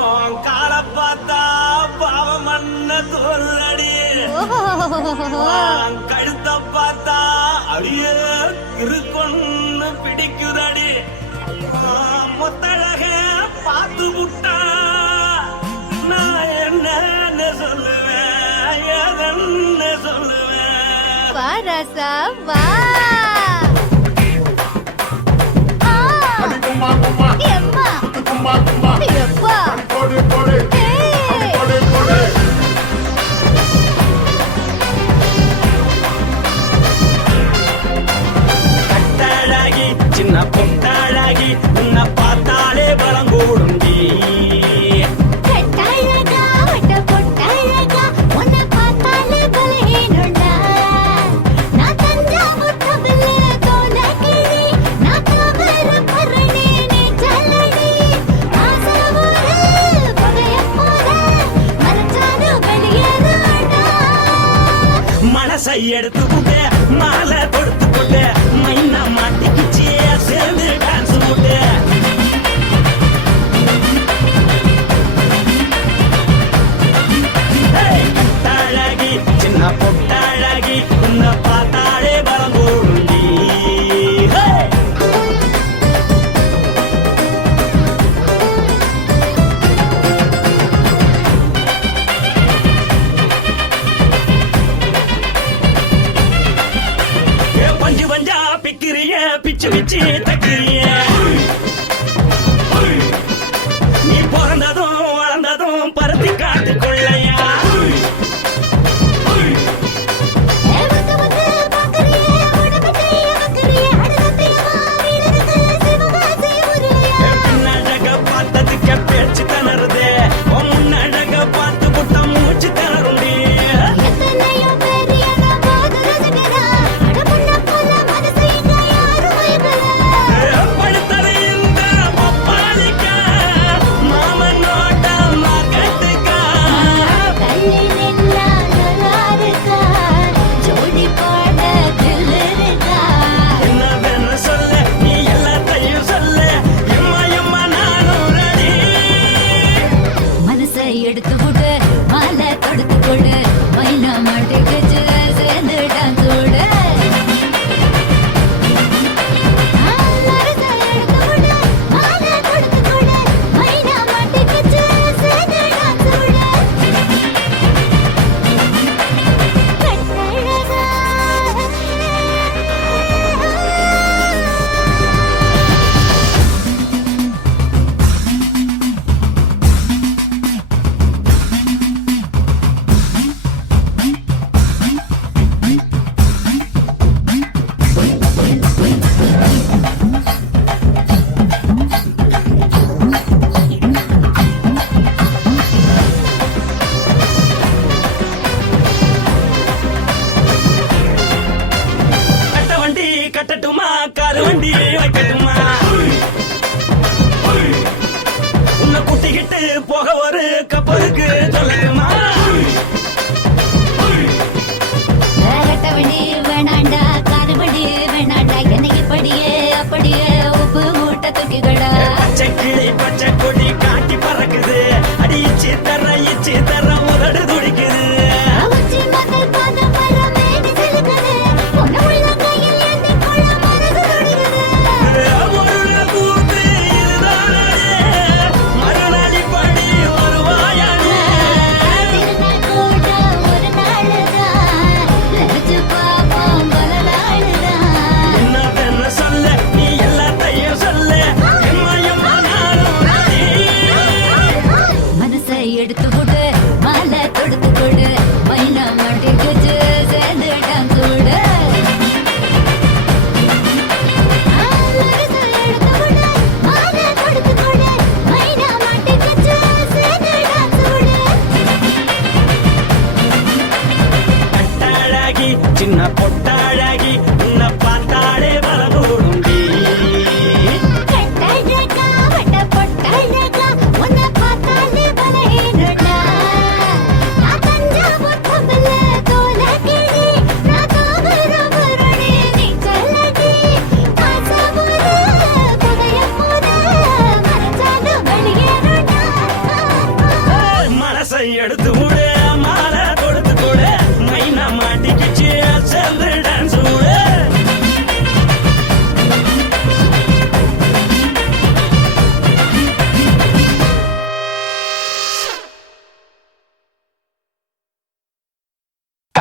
உன் காலை பார்த்தா பாவம் மண்ண தோல்றடி கழுத்த பார்த்தா அடியே இருக்குன்னு பிடிக்குதடி மொத்தழக பார்த்து விட்டா நான் என்ன சொல்லுவேன் எதன்னு சொல்லுவேன் வா ராசா வா எம்மா எப்பா கட்டாழாகி சின்ன பொட்டாழாகி உன்னை பார்த்தாலே பலம் கூடுண்டி கட்டழகா வட்ட பொட்டழகா உன்னை பார்த்தாலே பலஹீனண்டா நான் தஞ்சாவூர் கபிலே தோலகிரி நான் கவர பரணி நீ ஜல்லடி ஆசவூரு பகைய போல மரச்சாரு வெளியேறாடா மனசை எடுத்து புட்டே மாலை கொடுத்து புட்டே மைனா மாட்டிக்கிச்சு சேர்ந்து டான்ஸ் புட்டே கட்டாழகி சின்ன பொட்டாழகி உன்னை பார்த்தாலே பலம் கூடுண்டி பஞ்சு பஞ்சா பிக்கிறிய பிச்சு பிச்சு தக்கிறிய நீ பிறந்ததும் வளர்ந்ததும் பருத்தி காட்டுக்குள்ளையா வந்து வந்து பாக்கறியே உடம்பத்தைய வக்கறியே அடகத்தையமா வீரருக்கு சிவகாசி உருளையா பின்னழக பார்த்ததுக்கு பேச்சு திணறுது உன் முன்னழக பார்த்து புட்ட மூச்சு திணறுண்டி எத்தனையோ பேர் என்ன போது ரசிகரா அடமுன்ன போல மனசை இங்க யாரும் மயக்கல படுத்தது இந்த பப்பாளிக்கா மாமனோட மகட்டுக்கா தள்ளி நின்னா நல்லாருக்கா ஜோடி பாட தில்லிருக்கா என்னவென்னு சொல்ல நீ எல்லாத்தையும் சொல்ல எம்மா எம்மா நானும் ரெடி மனசை எடுத்து விடு மாலை தொடுத்து கொடு மைனா மாட்டுக்குச்சு சேர்ந்து டான்ஸ் விடு மனசை எடுத்து விடு மாலை தொடுத்து கொடு மைனா மாட்டுக்குச்சு சேர்ந்து டான்ஸ் விடு கட்டழகா கட்ட வண்டி கட்டட்டுமா காரு வண்டி வைக்கட்டுமா உன்னை கூட்டிக்கிட்டு போக ஒரு கப்பலுக்கு சொல்லட்டுமா வேகட்டவண்டி வேணாண்டா காதுபடி வேணாண்டா என்னைக்கு படியே அப்படியே உப்பு மூட்டை தூக்கிக்கடா பச்சை கிளி பச்சை கொடி காட்டி பறக்குது அடி இச்சி தர உதடு துடிக்குது உச்சி மகள் பாதம் வர மேனி சிலுக்குது உன்னை உள்ள கையில் ஏந்தி கொள்ள மனது துடிக்குது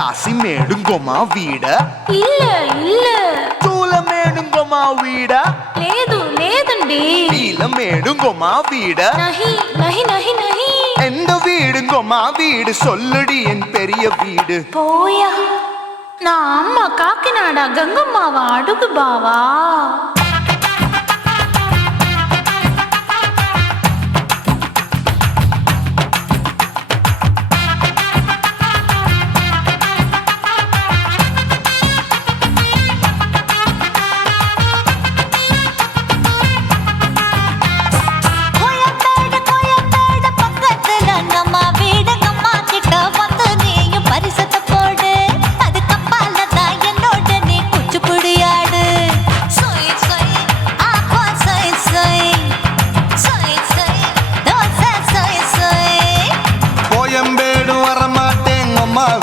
రాసి మేడుంగోమా వీడ இல்ல இல்ல తూల మేడుంగోమా వీడ లేదు లేదండి నీల మేడుంగోమా వీడ நஹி நஹி நஹி நஹி எந்த வீடுங்கோமா வீடு சொல்லுடி என் பெரிய வீடு போயா நான் அம்மா காக்கிநாடா கங்கம்மாவா அடுகு பாவா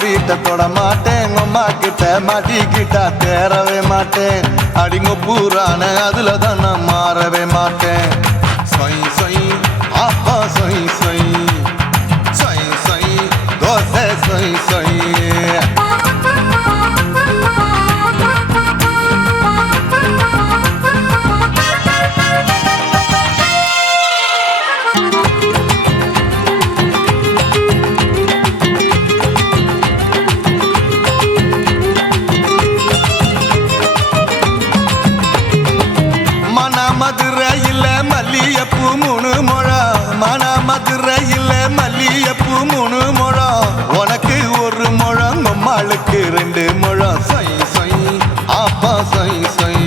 வீட்டை தொட மாட்டேன் அம்மா கிட்ட மாட்டிக்கிட்டா தேரவே மாட்டேன் அடிங்க பூரான அதுல தான் நான் மாறவே மாட்டேன் சொய் சொய் அப்பா சொய் சொய் சொய் சொய் தோசை சொய் சொய் மதுரையில் மல்லியப்பூ 3 முழம் மன மதுரையில் மல்லியப்பூ 3 முழம் உனக்கு 1 முழம் அம்மாளுக்கு 2 முழம் சொய் சொய் அப்பா சொய் சொய்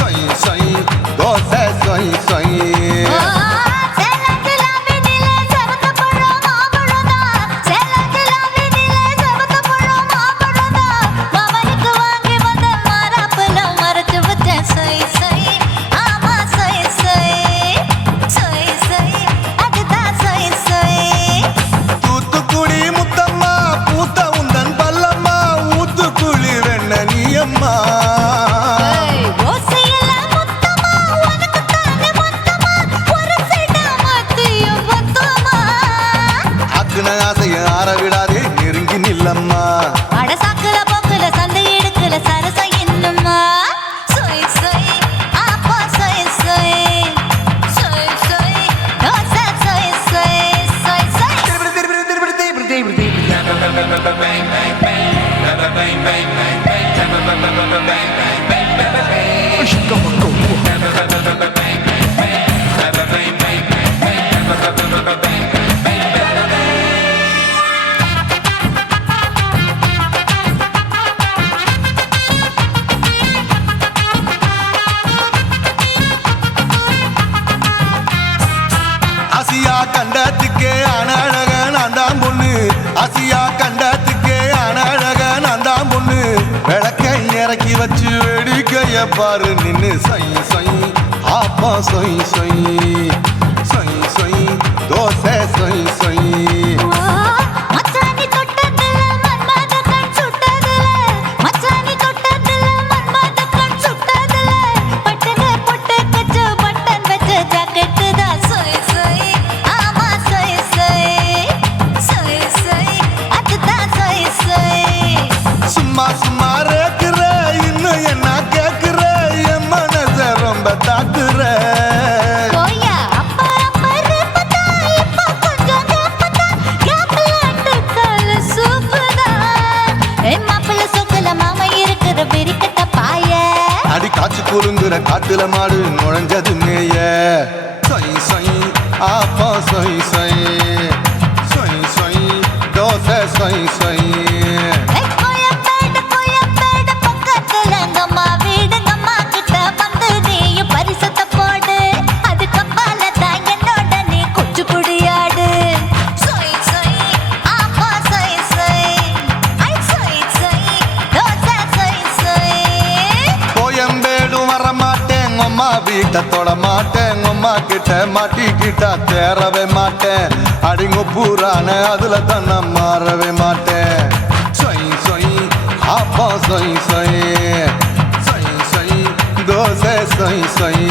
சொய் சொய் தோசை சொய் சொய் விடாதே நெருங்கி நில்லம்மா அடசாக்குல போக்குல சந்தை எடுக்கல சரச என்னம்மா சொய் சொய் அப்பா சொய் சொய் சொய் சொய் தோசை சொய் சொய் சொய் சொய் ஆசியா கண்டத்துக்கே அனழக நான் தான் பொண்ணு ஆசியா கண்டத்துக்கே அனழக நான் தான் பொண்ணு விளக்கை இறக்கி வச்சு வேடிக்கைய பாரு நின்னு சொய் சொய் ஆப்பா சொய் சொய் சொய் சொய் தோசை சொய் சொய் சும்மா சும்மா ரேக்குற இன்னும் என்ன கேக்குற என் மனச ரொம்ப தாக்குற அடி காய்ச்சி குலுங்குற காட்டுல மாடு நுழைஞ்சது மேய சொய் சொய் ஆப்பா சொய் சொய் சொய் சொய் தோசை சொய் சொய் வீட்டை தொட மாட்டேன் அம்மா கிட்ட மாட்டிக்கிட்டா தேரவே மாட்டேன் அடிங்க பூரான அதுல தான் நான் மாறவே மாட்டேன் சொய் சொய் அப்பா சொய் சொய் சொய் சொய் தோசை சொய் சொய்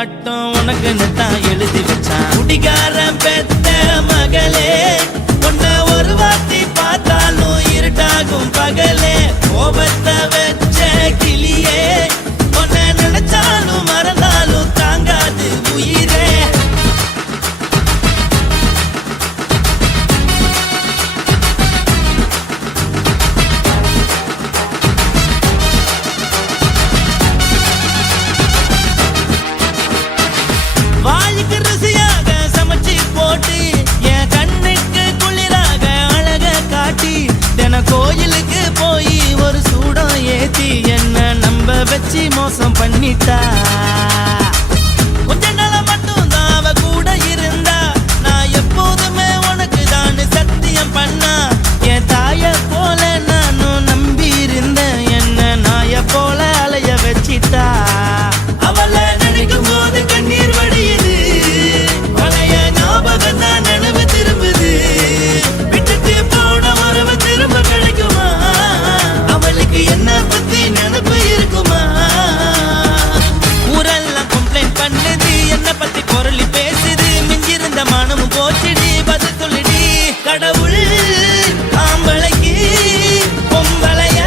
மட்டும் உனக்குன்னு தான் எழுதி வச்சான். குடிகாரன் பெத்த மகளே, உன்னை ஒரு வாட்டி பார்த்தாலும் இருட்டாகும் பகலே. கோபத்தை வச்ச கிளியே, உன்னை நினைச்சாலும் மறந்தாலும் தாங்காது உயிரே. வாய்க்கு ருசியாக சமைச்சு போட்டு என் கண்ணுக்கு குளிராக அழக காட்டி தின கோயிலுக்கு போய் ஒரு சூடம் ஏத்தி என்ன நம்ப வச்சு மோசம் பண்ணிட்டா. கொஞ்ச நாள மட்டும் தான் அவ கூட இருந்தா, நான் எப்போதுமே உனக்கு தான் சத்தியம் பண்ணா. என் தாய போல நானும் நம்பி இருந்தேன், என்ன நாய போல அலைய வச்சிட்டா. அவளை நினைக்கும் போது கண்ணீர் வடியுது, பழைய ஞாபகம் தான் நினைவு திரும்புது. விட்டுட்டு போன உறவு திரும்ப கிடைக்குமா? அவளுக்கு என்ன பத்தி நினைப்பு இருக்குமா? ஊரெல்லாம் கம்ப்ளைண்ட் பண்ணுது, என்ன பத்தி பொருளி பேசுது. மிஞ்சிருந்த மனமும் போச்சுடி, பதில் சொல்லுடி. கடவுள் ஆம்பளைக்கு பொம்பளைய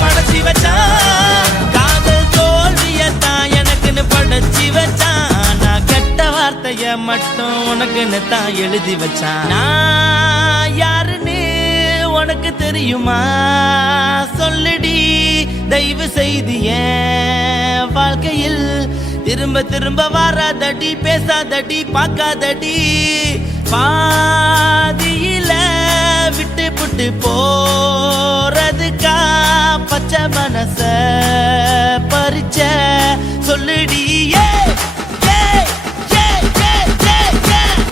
படைச்சி வச்சான், காதல் தோல்வியத்தான் எனக்குன்னு படைச்சி வச்சான். நான் கெட்ட வார்த்தைய மட்டும் உனக்குன்னு தான் எழுதி வச்சான். நான் யாருன்னு உனக்கு தெரியுமா? சொல்லுடி தயவு செய்து என் வாழ்க்கையில் திரும்ப திரும்ப வராதடி, பேசாதடி, பார்க்காதடி. பாதியில விட்டு புட்டு போறதுக்கா பச்சை மனச பறிச்ச சொல்லுடி.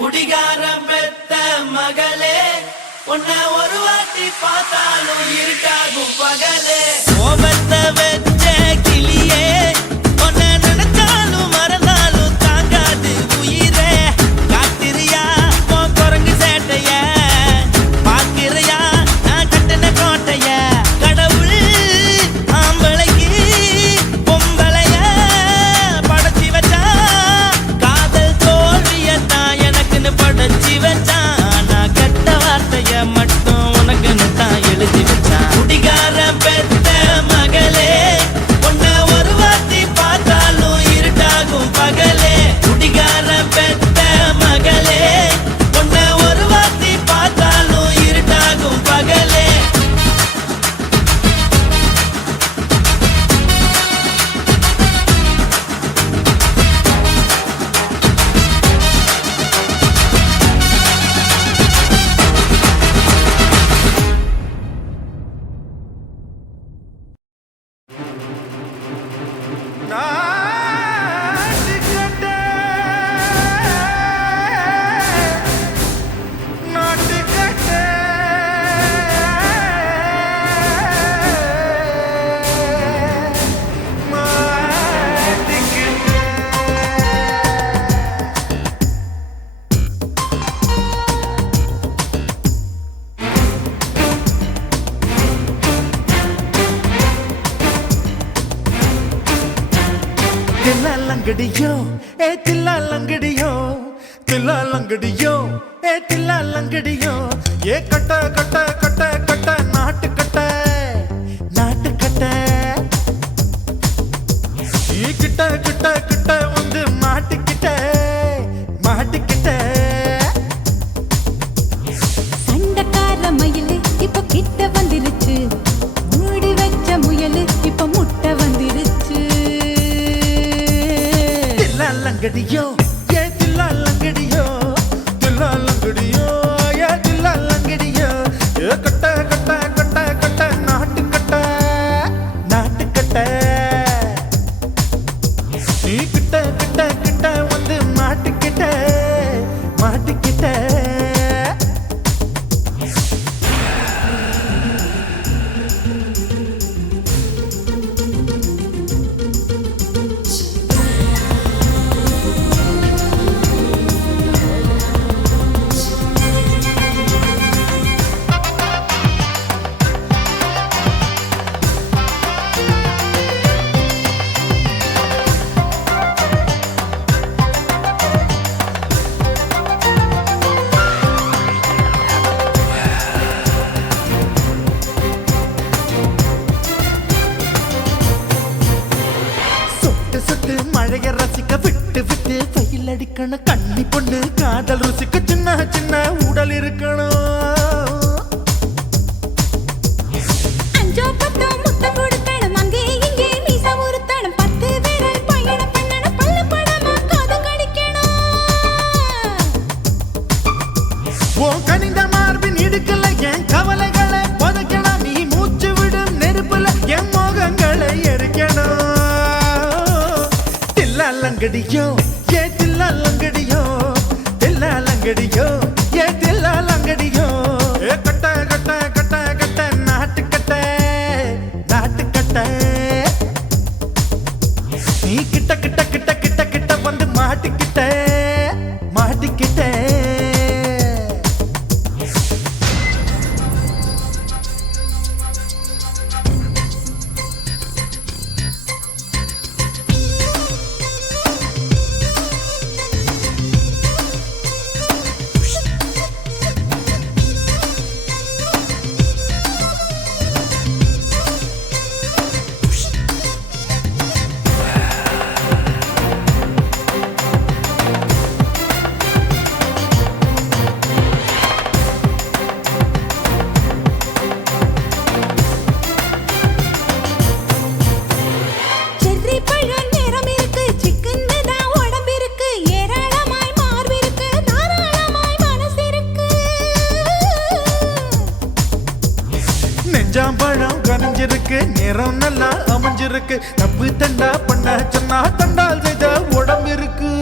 குடிகாரம் பெத்த மகளே, உன்னை ஒரு வாட்டி பார்த்தாலும் இருட்டாகும் பகலே. கோபத்தை வச்ச கிளியே, உன்னை நினைச்சாலும் மறந்தாலும் தாங்காது உயிரே. காத்திரியா உன் குரங்கு சேட்டைய, பாக்கிறையா நான் கட்டின கோட்டைய. கடவுள் ஆம்பளைக்கு பொம்பளைய படைச்சி வச்சா, காதல் தோல்வியத்தான் எனக்குன்னு படைச்சி வச்சான். நான் கெட்ட வார்த்தைய மட்டும் உனக்குன்னு தான் எழுதி வச்சான். குடிகாரன் பெத்த மகளே, உன்னை ஒரு வாட்டி பார்த்தாலும் இருட்டாகும் பகலே. குடிகாரன் பெத்த மகளே, உன்னை ஒரு வாட்டி பார்த்தாலும் இருட்டாகும் பகலே. தில்லாலங்கடியோ ஏ தில்லாலங்கடியோ, தில்லாலங்கடியோ ஏ தில்லாலங்கடியோ. ஏ கட்ட கட்ட கட்ட கட்ட நாட்டு கட்ட, நாட்டு கட்ட. நீ கிட்ட கிட்ட கிட்ட வந்து மாட்டிக்கிட்ட, மாட்டிக்கிட்ட. சண்டக்கார மயிலு இப்ப கிட்ட வந்துருச்சு, மூடி வச்ச முயலு இப்ப முட்டை வந்துருச்சு. தில்லாலங்கடியோ ஏ தில்லாலங்கடியோ, தில்லாலங்கடியோ ஏ தில்லாலங்கடியோ. ஏ கட்ட கட்ட கட்ட கட்ட நாட்டு கட்ட, நாட்டு கட்ட. நீ கிட்ட கிட்ட கிட்ட வந்து மாட்டிக்கிட்ட, மாட்டிக்கிட்ட. அடிக்கணும் கண்ணி பொண்ணு காதல் ருசிக்கு சின்ன சின்ன உடல் இருக்கணும் அஞ்சோ பத்தோ முத்தம் கொடுக்கணும் அங்கே இங்கே மீச உருத்தணும் 10 விரல் பயணம் பண்ணணும் பல்ல படமா காது கடிக்கணும் ஓ கனிந்த மார்பின் இடுக்கல என் கவலைகளை புதைக்கணும் நீ மூச்சு விடும் நெருப்புல என் மோகங்களை எரிக்கணும் தில்லாலங்கடியோ ஏ தில்லாலங்கடியோ தில்லாலங்கடியோ ஏ தில்லாலங்கடியோ ஏ கட்ட கட்ட கட்ட கட்ட நாட்டுக்கட்ட நாட்டுக்கட்ட நீ கிட்ட கிட்ட கிட்ட கிட்ட கிட்ட வந்து மாட்டிக்கிட்ட மாட்டிக்கிட்ட செர்ரி பழம் நிறம் இருக்கு சிக்கன்னு தான் உடம்பு இருக்கு ஏராளமாய் மார்பு இருக்கு தாராளமாய் மனசு இருக்கு நெஞ்சாம்பழம் கனிஞ்சிருக்கு நிறம் நல்லா அமைஞ்சிருக்கு தப்பு தண்டா பண்ண சொன்னா தண்டால் செய்த உடம்பு இருக்கு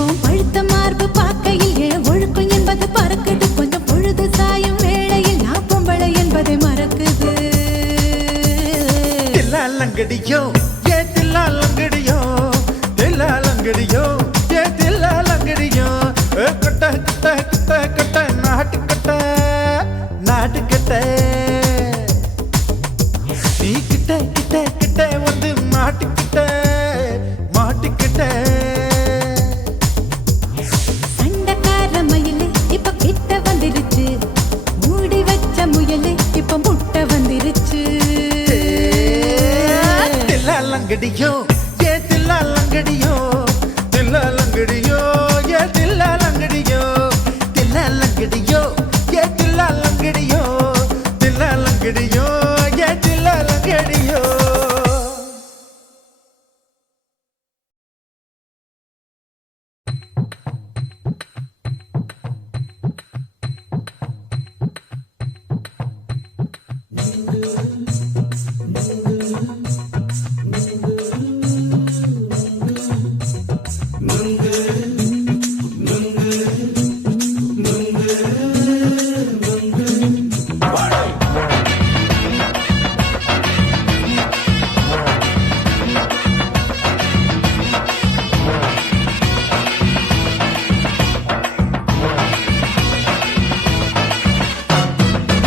உன் பழுத்த மார்பு பார்க்கையில் என் ஒழுக்கம் என்பது பறக்குது கொஞ்சம் பொழுது சாயும் வேளையில் நான் பொம்பளை என்பதை மறக்குது தில்லாலங்கடியோ ஏ தில்லாலங்கடியோ தில்லாலங்கடியோ ஏ தில்லாலங்கடியோ கட்ட கட்ட கட்ட கட்ட நாட்டுக்கட்ட நாட்டுக்கட்ட நீ கிட்ட கிட்ட கிட்ட வந்து மாட்டிக்கிட்ட மாட்டிக்கிட்ட சண்டைக்கார மயிலு இப்ப கிட்ட வந்துருச்சு மூடி வச்ச முயலு இப்ப முட்டை வந்துருச்சு தில்லாலங்கடியோ ஏ தில்லாலங்கடியோ தில்லாலங்கடியோ ஏ தில்லாலங்கடியோ தில்லாலங்கடியோ ஏ தில்லாலங்கடியோ தில்லாலங்கடியோ ஏ தில்லாலங்கடியோ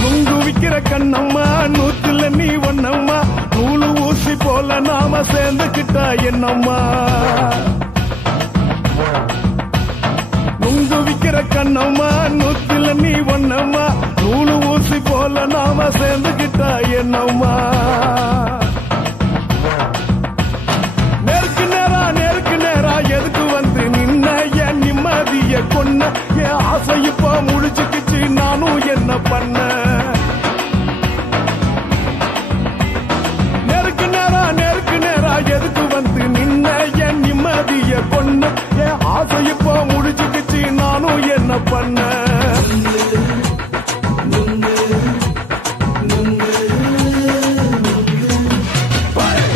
நுங்கு விக்கிற கண்ணம்மா நூத்துல நீ ஒன்னம்மா நூலு ஊசி போல நாம சேர்ந்துக்கிட்டா என்னம்மா நுங்கு விக்கிற கண்ணம்மா நூத்துல நீ ஒன்னம்மா நூலு ஊசி போல நாம சேர்ந்துக்கிட்டா என்னம்மா நேருக்கு நேரா எதுக்கு வந்து நின்ன என் நிம்மதிய கொன்ன என் ஆசை இப்ப முடிச்சுக்கிச்சு நானும் என்ன பண்ண நேருக்கு நேரா எதுக்கு வந்து நின்ன என் நிம்மதிய கொன்ன என் ஆசை இப்ப முடிச்சுக்கிச்சு நானும் என்ன பண்ண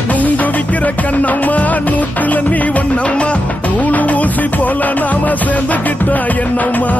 நுங்கு விக்கிற கண்ணம்மா நூத்துல நீ ஒன்னம்மா நூலு ஊசி போல நாம சேர்ந்துக்கிட்டா என்னம்மா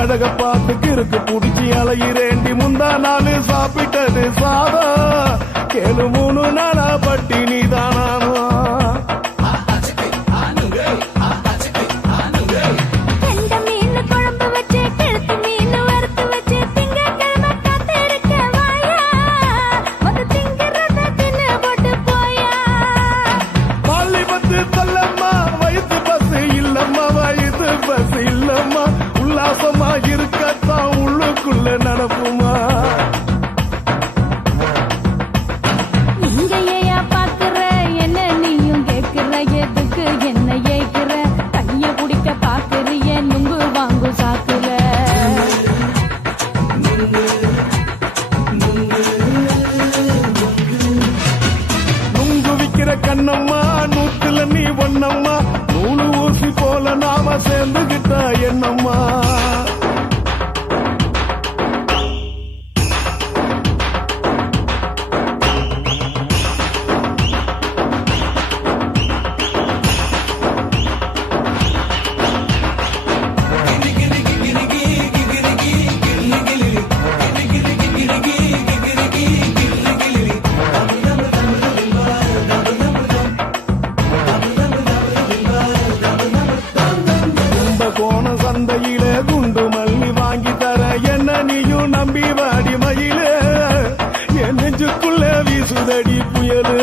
அழக பார்த்து கிறுக்கு புடிச்சி அலையிறேண்டி முந்தா நாள் சாப்பிட்டது சாதம் கேளு 3 நாளா பட்டினி தானாமா உல்லாசமா இருக்கத்தான் உள்ளுக்குள்ள நடப்புமா இங்கேயா பாக்குற என்ன நீயும் கேக்குற எதுக்கு என்ன ஏக்குற கைய குடிக்க பாக்குறிய நுங்கு வாங்கு சாக்குற நுங்கு விக்கிற கண்ணம்மா நூத்துல நீ ஒன்னம்மா நூலு ஊசி போல நாம சேர்ந்துகிட்டா என்னம்மா சந்தையில குண்டு மல்லி வாங்கி தர என்ன நீயும் நம்பி வாடி மயில என் நெஞ்சுக்குள்ள வீசுதடி புயலு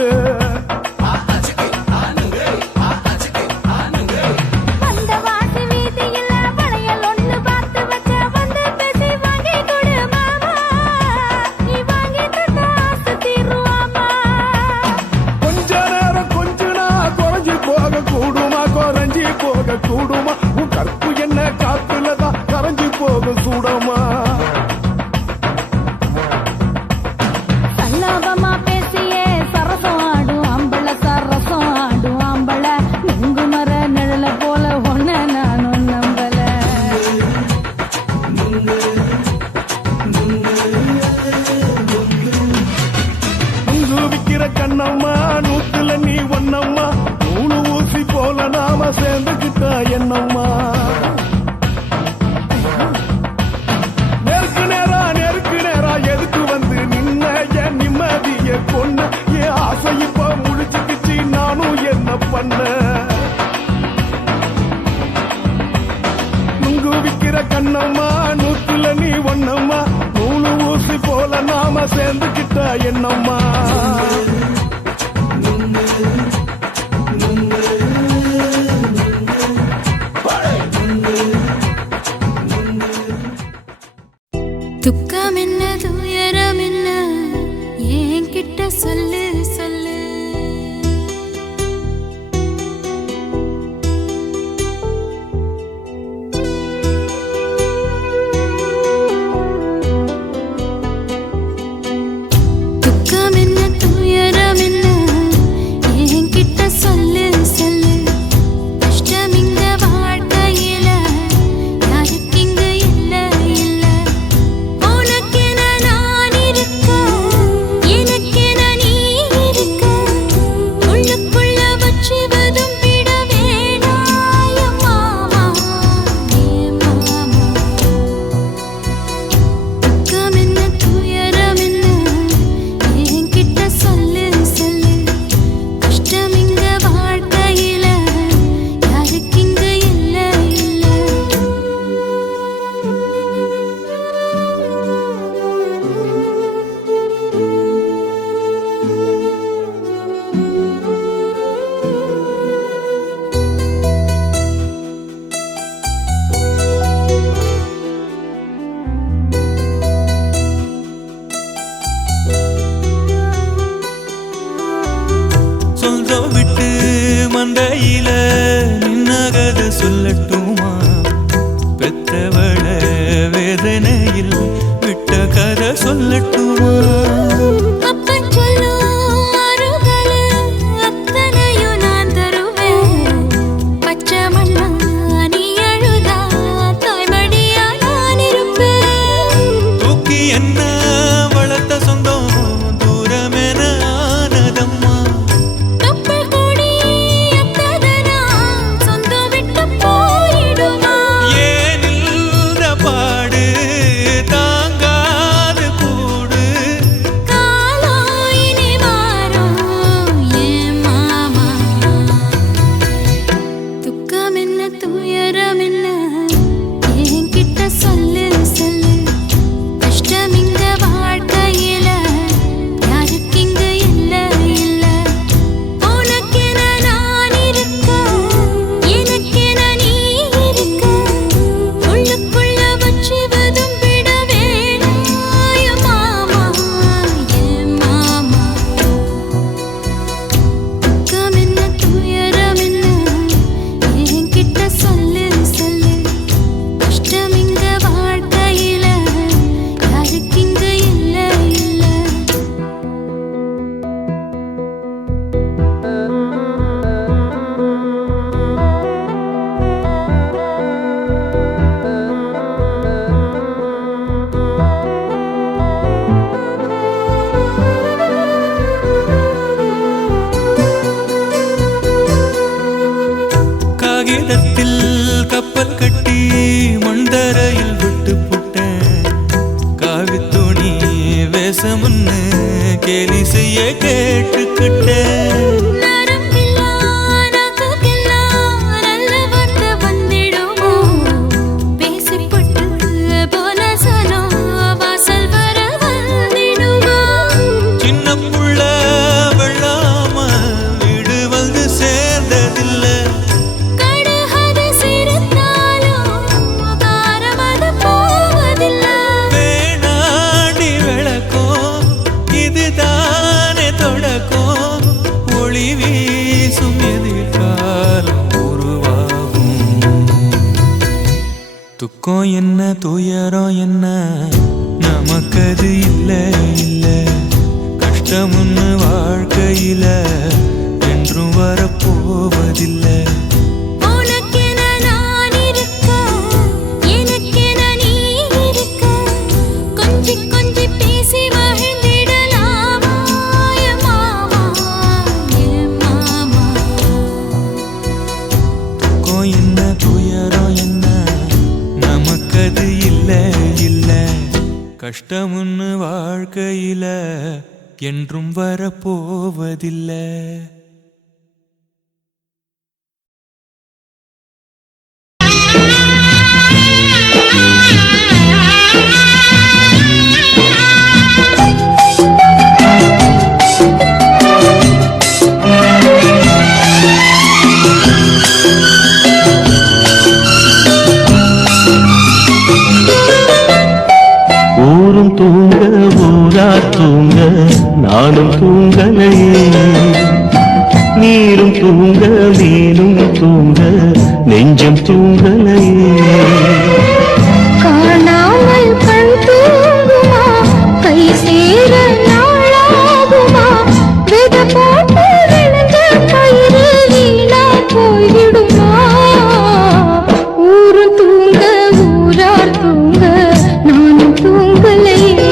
கொஞ்ச நேரம் கொஞ்ச நான் குறைஞ்சி போக கூடுமா குறைஞ்சி போக கூடுமா உன் கற்பு என்ன காத்துலதான் கரைஞ்சி போக சூடமா சல்லாபமா பேசியே சரசம் ஆடும் அம்பள சரசம் ஆடும் அம்பள நுங்கு மர நிழல போல ஒன்ன நானும் நம்பல நுங்கு விக்கிற கண்ணம்மா நூத்துல நீ ஒன்னம்மா நூலு ஊசி போல நாம சேர்ந்துகிட்டா என்னம்மா நெருக்கு நேரா எதுக்கு வந்து நின்ன என் நிம்மதிய கொன்ன என் ஆசை இப்ப முடிச்சுக்கிச்சு நானும் என்ன பண்ண நுங்கு விக்கிற கண்ணம்மா நூத்துல நீ ஒன்னம்மா நூலு ஊசி போல நாம சேர்ந்துகிட்டா என்னம்மா துக்கம் என்ன துயரம் என்ன ஏன் கிட்ட சொல்லு சொல்லு துக்கம் என்ன துயரம் என்ன ஏன் கிட்ட சொல்லு சொல்லு கஷ்டம் இங்க வாழ்க்கையில யாருக்கு இங்க இல்ல இல்ல உனக்கென நான் இருக்க எனக்கென நீ இருக்க உள்ளுக்குள்ள வச்சுவதும் விட வேணாய மாமா ஏ மாமா துக்கம் என்ன துயரம் என்ன ஏன் கிட்ட சொல்லு சொல்லு கஷ்டம் இங்க வாழ்க்கையில யாருக்கு இங்க இல்ல இல்ல சொந்தம் விட்டு மந்தையில நின்னகத சொல்லட்டுமா பெத்தவள வேதனையில் விட்ட கதை சொல்லட்டுமா அப்பன் சொல்லும் அருகல அத்தனையும் நான் தருவேன் பச்சை மண்ணா நீ அழுதா தாய்மடியா நான் இருப்பேன் தூக்கி என்ன வளர்த்த சொந்தம் தூரமென ஆனதம்மா தொப்புள் கொடி அத்ததனா சொந்தம் விட்டு போயிடுமா ஏனில் பாச காகிதத்தில் கப்பல் கட்டி மண்டரையில் விட்டு புட்டேன் காவி துணி வேஷமுன்னு கேலி செய்ய கேட்டுக்கிட்டேன் துக்கம் என்ன துயரம் என்ன நமக்கது இல்ல இல்ல கஷ்டம்னு வாழ்க்கையில என்றும் வரப்போவதில்லை கஷ்டமுன்னு வாழ்க்கையில என்றும் வரப்போவதில்லை தூங்க ஊரா தூங்க நானும் தூங்கலையே நீரும் தூங்க மீனும் தூங்க நெஞ்சம் தூங்கலையே காணாமல் கண் தூங்குமா கை சேர நாளாகுமா வித போட்டு விழுந்த பயிறு வீணா போய்விடுமா ஊரு தூங்க ஊரார் தூங்க நானும் தூங்கலையே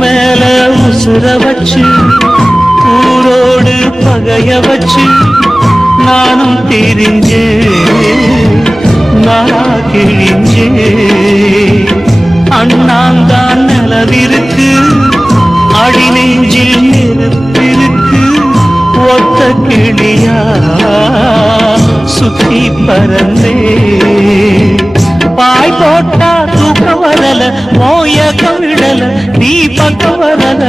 மேல உசுர வச்சு ஊரோடு பகைய வச்சு நானும் திரிஞ்சே நாளா கிழிஞ்சே அண்ணாந்தான் நிலவிருக்கு அடி நெஞ்சில் நெருப்பிருக்கு ஒத்த கிளியா சுத்தி பறந்தே பாய் போட்டா தூக்கம் வரல மோயக்கம் விடல நீ பக்கம் வரல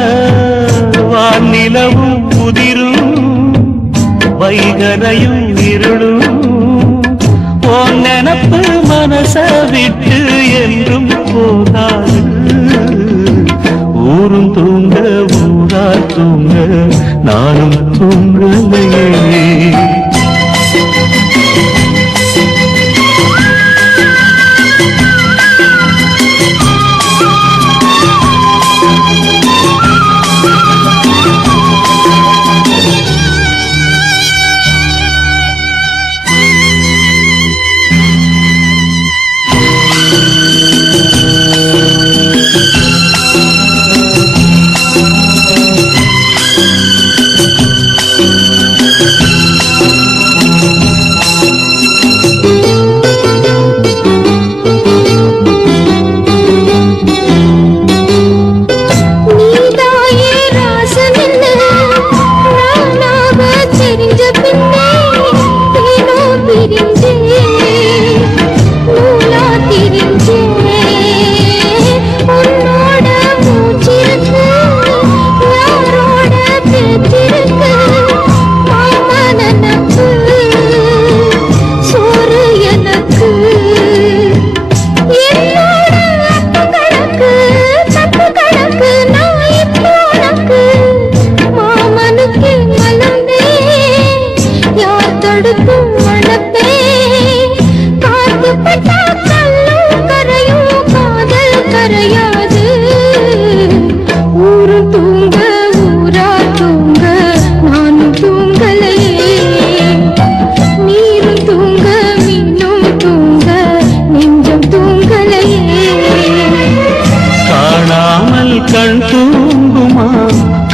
வானிலவும் முதிரும் வைகரையும் இருளும் உன் நினப்பு மனச விட்டு என்றும் போகாது ஊரும் தூங்க ஊரா தூங்க நானும் தூங்கலையே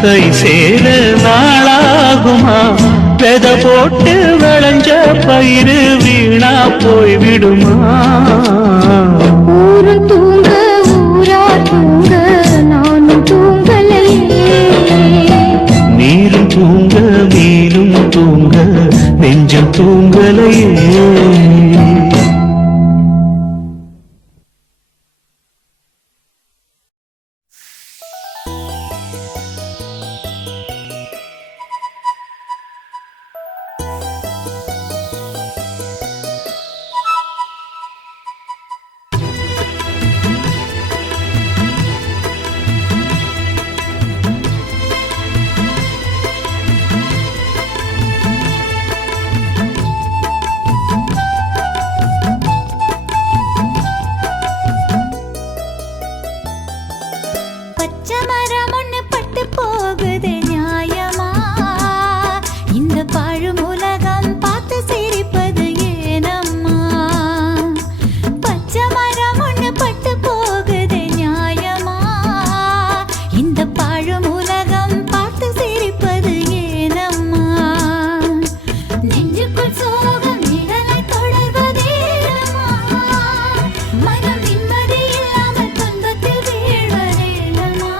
கை சேர நாளாகுமா வெத போட்டு விளைஞ்ச பயிறு வீணா போய் விடுமா ஊரு தூங்க ஊரா தூங்க நானும் தூங்கலையே நீரும் தூங்க மீனும் தூங்க நெஞ்சம் தூங்கலையே பச்சை மரம் ஒண்ணு பட்டு போகுது நியாயமா இந்த பாழும் உலகம் பார்த்து சிரிப்பது ஏனம்மா பச்சை மரம் ஒண்ணு பட்டு போகுது நியாயமா இந்த பாழும் உலகம் பார்த்து சிரிப்பது ஏனம்மா நெஞ்சுக்குள் சோகம் நிழலை தொடர்வதேனம்மா மனம் நிம்மதி இல்லாமல் துன்பத்தில் வீழ்வதேனம்மா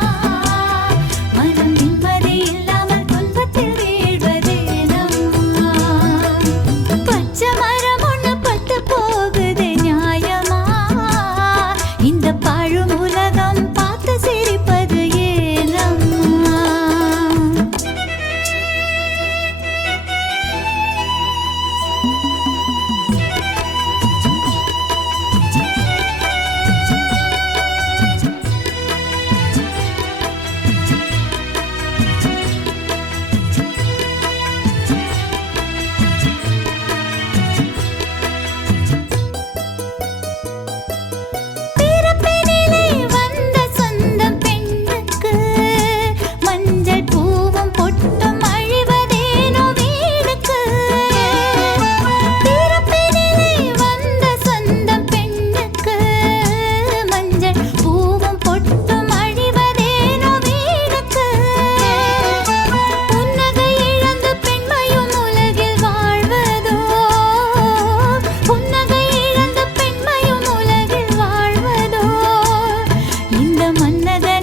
மனம் நிம்மதி இல்லாமல் துன்பத்தில் வீழ்வதேனம்மா பச்சை மரம் ஒண்ணு பட்டு போகுது நியாயமா இந்த பாழும் உலகம் பார்த்து சிரிப்பது ஏனம்மா பிறப்பினிலே வந்த சொந்தம் பெண்ணுக்கு மஞ்சள் பூவும் பொட்டும் அழிவதேனோ வீடுக்கு பிறப்பினிலே வந்த சொந்தம் பெண்ணுக்கு மஞ்சள் பூவும் பொட்டும் அழிவதேனோ வீடுக்கு புன்னகை இழந்து பெண்மையும் உலகில் வாழ்வதோ புன்னகை இழந்த பெண்மையும் உலகில் வாழ்வதோ இந்த மன்னகை